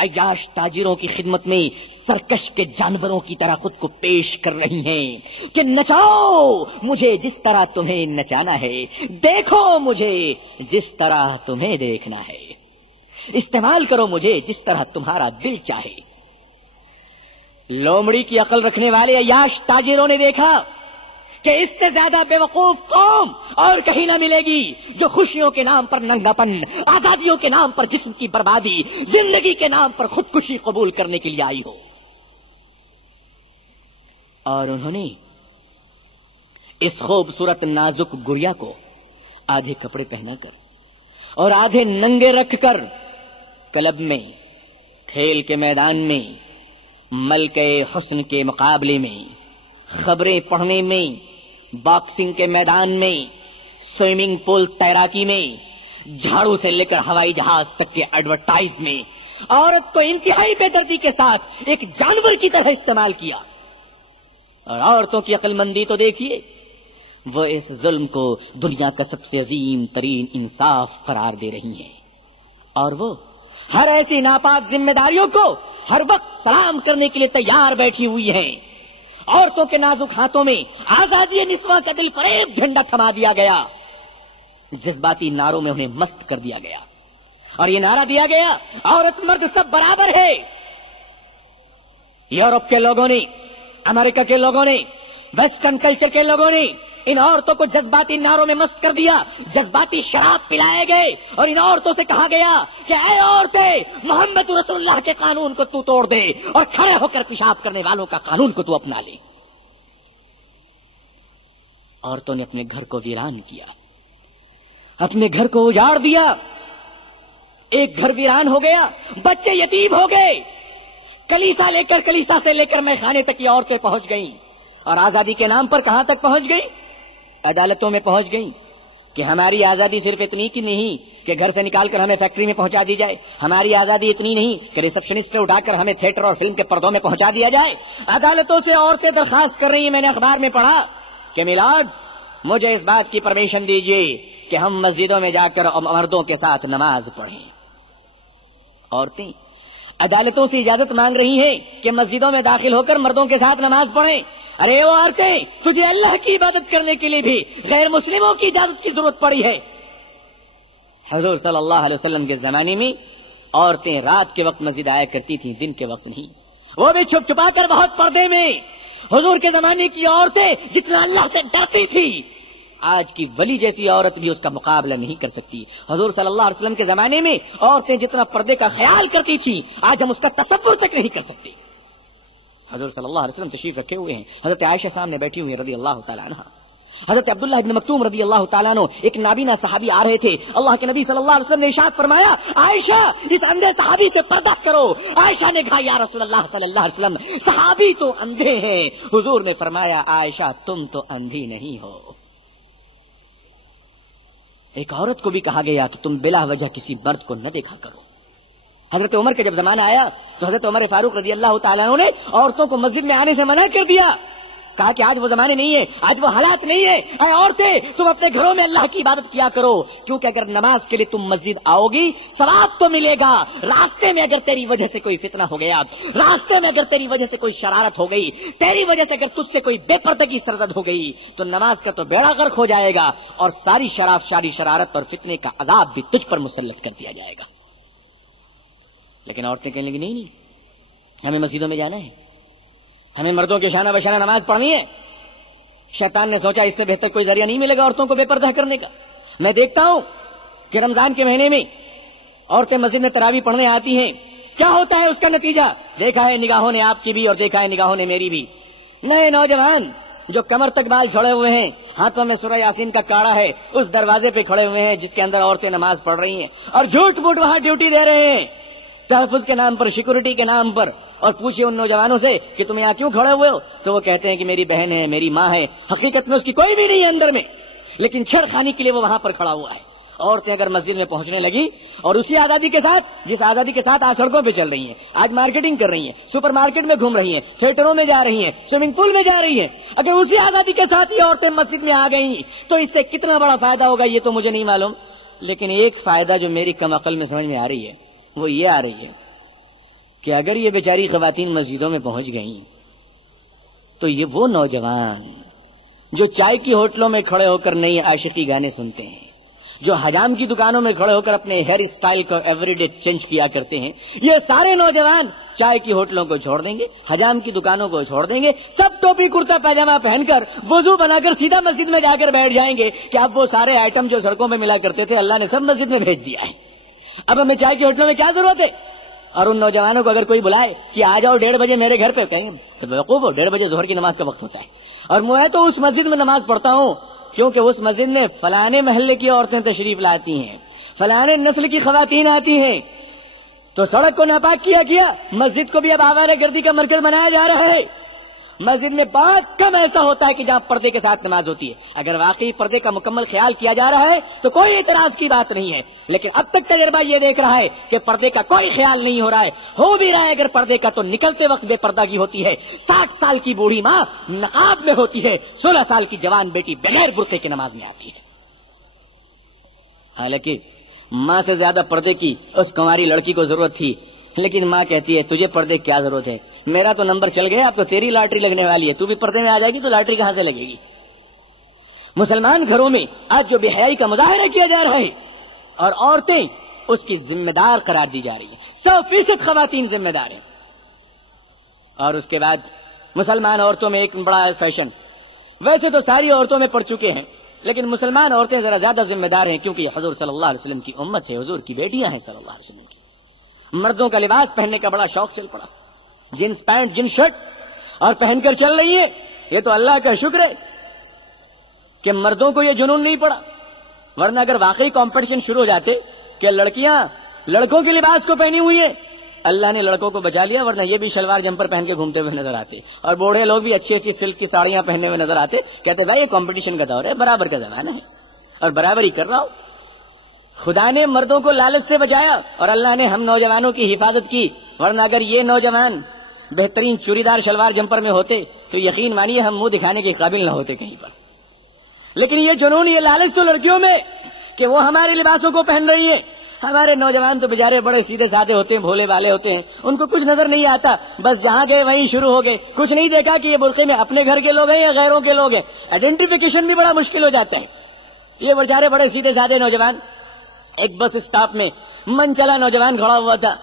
عیاش تاجروں کی خدمت میں سرکش کے جانوروں کی طرح خود کو پیش کر رہی ہیں کہ نچاؤ مجھے جس طرح تمہیں نچانا ہے, دیکھو مجھے جس طرح تمہیں دیکھنا ہے, استعمال کرو مجھے جس طرح تمہارا دل چاہے. لومڑی کی عقل رکھنے والے عیاش تاجروں نے دیکھا کہ اس سے زیادہ بے وقوف قوم اور کہیں نہ ملے گی جو خوشیوں کے نام پر ننگا پن, آزادیوں کے نام پر جسم کی بربادی, زندگی کے نام پر خودکشی قبول کرنے کے لیے آئی ہو. اور انہوں نے اس خوبصورت نازک گڑیا کو آدھے کپڑے پہنا کر اور آدھے ننگے رکھ کر کلب میں, کھیل کے میدان میں, ملکہ حسن کے مقابلے میں, خبریں پڑھنے میں, باکسنگ کے میدان میں, سوئمنگ پول تیراکی میں, جھاڑو سے لے کر ہوائی جہاز تک کے ایڈورٹائز میں عورت کو انتہائی بے دردی کے ساتھ ایک جانور کی طرح استعمال کیا. اور عورتوں کی عقل مندی تو دیکھیے, وہ اس ظلم کو دنیا کا سب سے عظیم ترین انصاف قرار دے رہی ہیں, اور وہ ہر ایسی ناپاک ذمہ داریوں کو ہر وقت سلام کرنے کے لیے تیار بیٹھی ہوئی ہیں. عورتوں کے نازک ہاتھوں میں آزادی نسواں کا دل فریب جھنڈا تھما دیا گیا, جذباتی نعروں میں انہیں مست کر دیا گیا اور یہ نعرہ دیا گیا عورت مرد سب برابر ہے. یورپ کے لوگوں نے, امریکہ کے لوگوں نے, ویسٹرن کلچر کے لوگوں نے ان عورتوں کو جذباتی نعروں میں مست کر دیا، جذباتی شراب پلائے گئے، اور ان عورتوں سے کہا گیا کہ اے عورتیں، محمد رسول اللہ کے قانون کو تو توڑ دے اور کھڑے ہو کر پیشاب کرنے والوں کا قانون کو تو اپنا لے۔ عورتوں نے اپنے گھر کو ویران کیا، اپنے گھر کو اجاڑ دیا، ایک گھر ویران ہو گیا، بچے یتیم ہو گئے، کلیسا سے لے کر میخانے تک یہ عورتیں پہنچ گئیں، اور آزادی کے نام پر کہاں تک پہنچ گئی؟ عدالتوں میں پہنچ گئیں کہ ہماری آزادی صرف اتنی کی نہیں کہ گھر سے نکال کر ہمیں فیکٹری میں پہنچا دی جائے، ہماری آزادی اتنی نہیں کہ ریسپشنسٹ سے اٹھا کر ہمیں تھیٹر اور فلم کے پردوں میں پہنچا دیا جائے۔ عدالتوں سے عورتیں درخواست کر رہی ہیں، میں نے اخبار میں پڑھا کہ میلاد مجھے اس بات کی پرمیشن دیجیے کہ ہم مسجدوں میں جا کر مردوں کے ساتھ نماز پڑھیں۔ عورتیں عدالتوں سے اجازت مانگ رہی ہیں کہ مسجدوں میں داخل ہو کر مردوں کے ساتھ نماز پڑھیں۔ ارے وہ عورتیں، تجھے اللہ کی عبادت کرنے کے لیے بھی غیر مسلموں کی اجازت کی ضرورت پڑی ہے۔ حضور صلی اللہ علیہ وسلم کے زمانے میں عورتیں رات کے وقت مسجد آیا کرتی تھیں، دن کے وقت نہیں، وہ بھی چھپ چھپا کر بہت پردے میں۔ حضور کے زمانے کی عورتیں جتنا اللہ سے ڈرتی تھی، آج کی ولی جیسی عورت بھی اس کا مقابلہ نہیں کر سکتی۔ حضور صلی اللہ علیہ وسلم کے زمانے میں عورتیں جتنا پردے کا خیال کرتی تھیں، آج ہم اس کا تصور تک نہیں کر سکتے۔ حضور صلی اللہ علیہ وسلم تشریف رکھے ہوئے ہیں، حضرت عائشہ سامنے بیٹھی ہوئی رضی اللہ تعالیٰ عنہ، حضرت عبداللہ ابن مکتوم رضی اللہ تعالیٰ عنہ ایک نابینا صحابی آ رہے تھے۔ اللہ کے نبی صلی اللہ علیہ وسلم نے ارشاد فرمایا، عائشہ اس اندھے صحابی سے پردہ کرو۔ عائشہ نے کہا، یا رسول اللہ صلی اللہ علیہ وسلم، صحابی تو اندھے ہیں۔ حضور نے فرمایا، عائشہ تم تو اندھی نہیں ہو۔ ایک عورت کو بھی کہا گیا کہ تم بلا وجہ کسی مرد کو نہ دیکھا کرو۔ حضرت عمر کا جب زمانہ آیا تو حضرت عمر فاروق رضی اللہ تعالیٰ عنہ نے عورتوں کو مسجد میں آنے سے منع کر دیا، کہا کہ آج وہ زمانے نہیں ہے، آج وہ حالات نہیں ہے، اے عورتیں تم اپنے گھروں میں اللہ کی عبادت کیا کرو، کیونکہ اگر نماز کے لیے تم مسجد آؤ گی ثواب تو ملے گا، راستے میں اگر تیری وجہ سے کوئی فتنہ ہو گیا، راستے میں اگر تیری وجہ سے کوئی شرارت ہو گئی، تیری وجہ سے اگر تجھ سے کوئی بے پردگی سرزد ہو گئی تو نماز کا تو بیڑا غرق ہو جائے گا، اور ساری شرارت اور فتنے کا عذاب بھی تجھ پر مسلط کر دیا جائے گا۔ لیکن عورتیں کہنے لگی، نہیں ہمیں مسجدوں میں جانا ہے، ہمیں مردوں کے شانہ بشانہ نماز پڑھنی ہے۔ شیطان نے سوچا اس سے بہتر کوئی ذریعہ نہیں ملے گا عورتوں کو بے پردہ کرنے کا۔ میں دیکھتا ہوں کہ رمضان کے مہینے میں عورتیں مسجد میں تراویح پڑھنے آتی ہیں، کیا ہوتا ہے اس کا نتیجہ؟ دیکھا ہے نگاہوں نے آپ کی بھی اور دیکھا ہے نگاہوں نے میری بھی، نئے نوجوان جو کمر تک بال چھوڑے ہوئے ہیں، ہاتھوں میں سورہ یاسین کا کاڑا ہے، اس دروازے پہ کھڑے ہوئے ہیں جس کے اندر عورتیں نماز پڑھ رہی ہیں، اور جھوٹ موٹ وہاں ڈیوٹی دے رہے ہیں تحفظ کے نام پر، سیکورٹی کے نام پر۔ اور پوچھئے ان نوجوانوں سے کہ تم یہاں کیوں کھڑے ہوئے ہو، تو وہ کہتے ہیں کہ میری بہن ہے، میری ماں ہے، حقیقت میں اس کی کوئی بھی نہیں ہے اندر میں، لیکن چھڑ خانی کے لیے وہ وہاں پر کھڑا ہوا ہے۔ عورتیں اگر مسجد میں پہنچنے لگی اور اسی آزادی کے ساتھ جس آزادی کے ساتھ آج سڑکوں پہ چل رہی ہیں، آج مارکیٹنگ کر رہی ہیں، سپر مارکیٹ میں گھوم رہی ہیں، تھیٹروں میں جا رہی ہیں، سوئمنگ پول میں جا رہی ہیں، اگر اسی آزادی کے ساتھ یہ عورتیں مسجد میں آ گئی تو اس سے کتنا بڑا فائدہ ہوگا یہ تو مجھے نہیں معلوم، لیکن ایک فائدہ جو میری کم عقل میں سمجھ میں آ رہی ہے وہ یہ آ رہی ہے کہ اگر یہ بیچاری خواتین مسجدوں میں پہنچ گئیں تو یہ وہ نوجوان جو چائے کی ہوٹلوں میں کھڑے ہو کر نئی عاشقی گانے سنتے ہیں، جو حجام کی دکانوں میں کھڑے ہو کر اپنے ہیئر اسٹائل کو ایوری ڈے چینج کیا کرتے ہیں، یہ سارے نوجوان چائے کی ہوٹلوں کو چھوڑ دیں گے، حجام کی دکانوں کو چھوڑ دیں گے، سب ٹوپی کرتا پیجامہ پہن کر وضو بنا کر سیدھا مسجد میں جا کر بیٹھ جائیں گے کہ اب وہ سارے آئٹم جو سڑکوں میں ملا کرتے تھے اللہ نے سب مسجد میں بھیج دیا ہے، اب ہمیں چائے کی ہوٹلوں میں کیا ضرورت ہے۔ اور ان نوجوانوں کو اگر کوئی بلائے کہ آ جاؤ 1:30 بجے میرے گھر پہ، کہیں تو بیوقوف ہو، 1:30 بجے ظہر کی نماز کا وقت ہوتا ہے، اور میں تو اس مسجد میں نماز پڑھتا ہوں کیونکہ اس مسجد میں فلانے محلے کی عورتیں تشریف لاتی ہیں، فلانے نسل کی خواتین آتی ہیں، تو سڑک کو ناپاک کیا، مسجد کو بھی اب آوارہ گردی کا مرکز بنایا جا رہا ہے۔ مسجد میں بہت کم ایسا ہوتا ہے کہ جہاں پردے کے ساتھ نماز ہوتی ہے، اگر واقعی پردے کا مکمل خیال کیا جا رہا ہے تو کوئی اعتراض کی بات نہیں ہے، لیکن اب تک تجربہ یہ دیکھ رہا ہے کہ پردے کا کوئی خیال نہیں ہو رہا ہے، ہو بھی رہا ہے اگر پردے کا تو نکلتے وقت بے پردگی ہوتی ہے، 60 سال کی بوڑھی ماں نقاب میں ہوتی ہے، 16 سال کی جوان بیٹی بغیر برقعے کے نماز میں آتی ہے۔ حالانکہ ماں سے زیادہ پردے کی اس کنواری لڑکی کو ضرورت تھی، لیکن ماں کہتی ہے تجھے پردے کیا ضرورت ہے، میرا تو نمبر چل گیا، اب تو تیری لاٹری لگنے والی ہے، تو بھی پردے میں آ جائے گی تو لاٹری کہاں سے لگے گی۔ مسلمان گھروں میں آج جو بے حیائی کا مظاہرہ کیا جا رہا ہے اور عورتیں اس کی ذمہ دار قرار دی جا رہی ہیں، 100% خواتین ذمہ دار ہیں۔ اور اس کے بعد مسلمان عورتوں میں ایک بڑا فیشن، ویسے تو ساری عورتوں میں پڑ چکے ہیں، لیکن مسلمان عورتیں ذرا زیادہ ذمہ دار ہیں، کیونکہ یہ حضور صلی اللہ علیہ وسلم کی امت ہے، حضور کی بیٹیاں ہیں صلی اللہ علیہ وسلم کی۔ مردوں کا لباس پہننے کا بڑا شوق چل پڑا، جینس پینٹ جینس شرٹ اور پہن کر چل رہی ہے۔ یہ تو اللہ کا شکر ہے کہ مردوں کو یہ جنون نہیں پڑا، ورنہ اگر واقعی کمپٹیشن شروع ہو جاتے کہ لڑکیاں لڑکوں کے لباس کو پہنی ہوئی ہیں، اللہ نے لڑکوں کو بچا لیا، ورنہ یہ بھی شلوار جمپر پہن کے گھومتے ہوئے نظر آتے، اور بوڑھے لوگ بھی اچھی اچھی سلک کی ساڑیاں پہننے ہوئے نظر آتے، کہتے بھائی یہ کمپٹیشن کا دور ہے، برابر کا زمانہ ہے اور برابر ہی کر رہا ہو۔ خدا نے مردوں کو لالچ سے بچایا اور اللہ نے ہم نوجوانوں کی حفاظت کی، ورنہ اگر یہ نوجوان بہترین چوڑی دار شلوار جمپر میں ہوتے تو یقین مانیے ہم منہ دکھانے کے قابل نہ ہوتے کہیں پر۔ لیکن یہ جنون، یہ لالچ تو لڑکیوں میں کہ وہ ہمارے لباسوں کو پہن رہی ہیں۔ ہمارے نوجوان تو بیچارے بڑے سیدھے سادے ہوتے ہیں، بھولے والے ہوتے ہیں، ان کو کچھ نظر نہیں آتا، بس جہاں گئے وہیں شروع ہو گئے، کچھ نہیں دیکھا کہ یہ برقعے میں اپنے گھر کے لوگ ہیں یا غیروں کے لوگ ہیں۔ آئیڈینٹیفیکیشن بھی بڑا مشکل ہو جاتا ہے۔ یہ بیچارے بڑے سیدھے سادے نوجوان، ایک بس اسٹاپ میں من چلا نوجوان کھڑا ہوا تھا،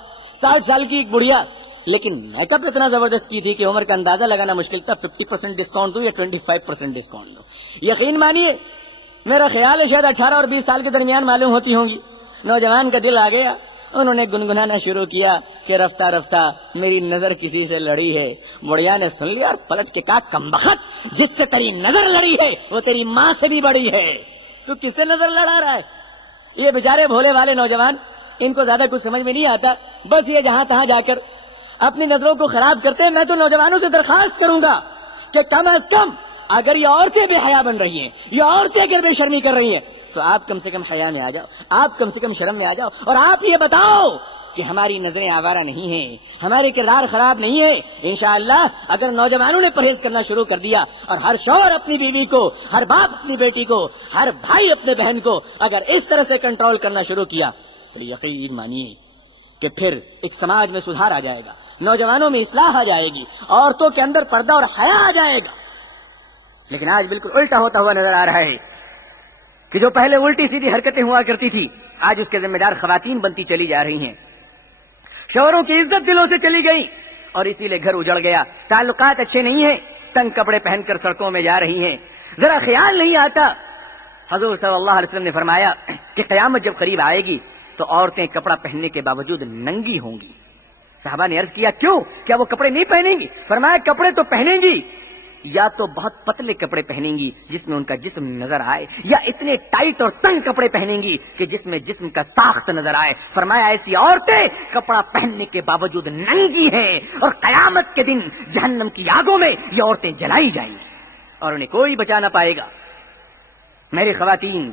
60 سال کی ایک بڑھیا، لیکن میک اپ اتنا زبردست کی تھی کہ عمر کا اندازہ لگانا مشکل تھا۔ 50% ڈسکاؤنٹ دو یا 25% ڈسکاؤنٹ دو، یقین مانیے میرا خیال ہے شاید 18 اور 20 سال کے درمیان معلوم ہوتی ہوں گی۔ نوجوان کا دل آ گیا، انہوں نے گنگنانا شروع کیا کہ رفتہ رفتہ میری نظر کسی سے لڑی ہے۔ بڑھیا نے سن لیا اور پلٹ کے کہا کمبخت، جس سے تیری نظر لڑی ہے وہ تیری ماں سے بھی بڑی ہے، تو کس سے نظر لڑا رہا ہے؟ یہ بیچارے بھولے والے نوجوان، ان کو زیادہ کچھ سمجھ میں نہیں آتا، بس یہ جہاں تہاں جا کر اپنی نظروں کو خراب کرتے ہیں۔ میں تو نوجوانوں سے درخواست کروں گا کہ کم از کم اگر یہ عورتیں بے حیا بن رہی ہیں، یہ عورتیں اگر بے شرمی کر رہی ہیں، تو آپ کم سے کم حیا میں آ جاؤ، آپ کم سے کم شرم میں آ جاؤ، اور آپ یہ بتاؤ کہ ہماری نظریں آوارہ نہیں ہیں، ہمارے کردار خراب نہیں ہے۔ انشاءاللہ اگر نوجوانوں نے پرہیز کرنا شروع کر دیا، اور ہر شوہر اپنی بیوی کو، ہر باپ اپنی بیٹی کو، ہر بھائی اپنے بہن کو اگر اس طرح سے کنٹرول کرنا شروع کیا، تو یقین مانیے کہ پھر ایک سماج میں سدھار آ جائے گا، نوجوانوں میں اصلاح آ جائے گی، عورتوں کے اندر پردہ اور حیا آ جائے گا۔ لیکن آج بالکل الٹا ہوتا ہوا نظر آ رہا ہے کہ جو پہلے الٹی سیدھی حرکتیں ہوا کرتی تھی، آج اس کے ذمہ دار خواتین بنتی چلی جا رہی ہیں، شوہروں کی عزت دلوں سے چلی گئی اور اسی لیے گھر اجڑ گیا، تعلقات اچھے نہیں ہیں، تنگ کپڑے پہن کر سڑکوں میں جا رہی ہیں۔ ذرا خیال نہیں آتا، حضور صلی اللہ علیہ وسلم نے فرمایا کہ قیامت جب قریب آئے گی تو عورتیں کپڑا پہننے کے باوجود ننگی ہوں گی۔ صحابہ نے عرض کیا کیوں؟ کیا وہ کپڑے نہیں پہنیں گی؟ فرمایا کپڑے تو پہنیں گی، یا تو بہت پتلے کپڑے پہنیں گی جس میں ان کا جسم نظر آئے، یا اتنے ٹائٹ اور تنگ کپڑے پہنیں گی کہ جس میں جسم کا ساخت نظر آئے۔ فرمایا ایسی عورتیں کپڑا پہننے کے باوجود ننگی ہیں، اور قیامت کے دن جہنم کی آگوں میں یہ عورتیں جلائی جائیں گی اور انہیں کوئی بچا نہ پائے گا۔ میری خواتین،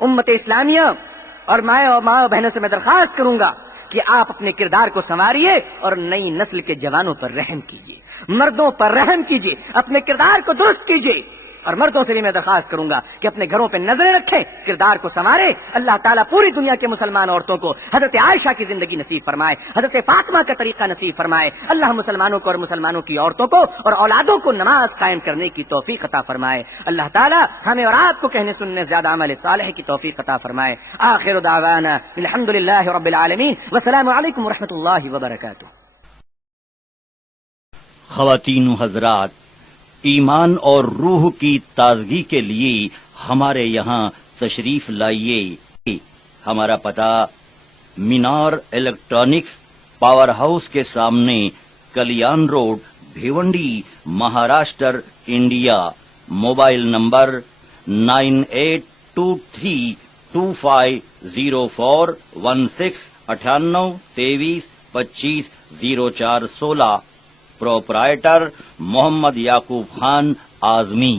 امت اسلامیہ اور ماں بہنوں سے میں درخواست کروں گا کہ آپ اپنے کردار کو سنواریے اور نئی نسل کے جوانوں پر رحم کیجیے، مردوں پر رحم کیجیے، اپنے کردار کو درست کیجیے۔ اور مردوں سے بھی میں درخواست کروں گا کہ اپنے گھروں پہ نظریں رکھیں، کردار کو سنوارے۔ اللہ تعالیٰ پوری دنیا کے مسلمان عورتوں کو حضرت عائشہ کی زندگی نصیب فرمائے، حضرت فاطمہ کا طریقہ نصیب فرمائے۔ اللہ مسلمانوں کو اور مسلمانوں کی عورتوں کو اور اولادوں کو نماز قائم کرنے کی توفیق عطا فرمائے۔ اللہ تعالیٰ ہمیں اور آپ کو کہنے سننے زیادہ عمل صالح کی توفیق عطا فرمائے۔ آخر دعوانا الحمدللہ رب العالمین، والسلام علیکم ورحمۃ اللہ وبرکاتہ۔ خواتین و حضرات، ایمان اور روح کی تازگی کے لیے ہمارے یہاں تشریف لائیے۔ ہمارا پتہ مینار الیکٹرانکس پاور ہاؤس کے سامنے، Kalyan road, Bhiwandi, Maharashtra, India. Mobile number 9823250416 9823250416۔ Proprietor Mohammad Yaqub Khan Azmi.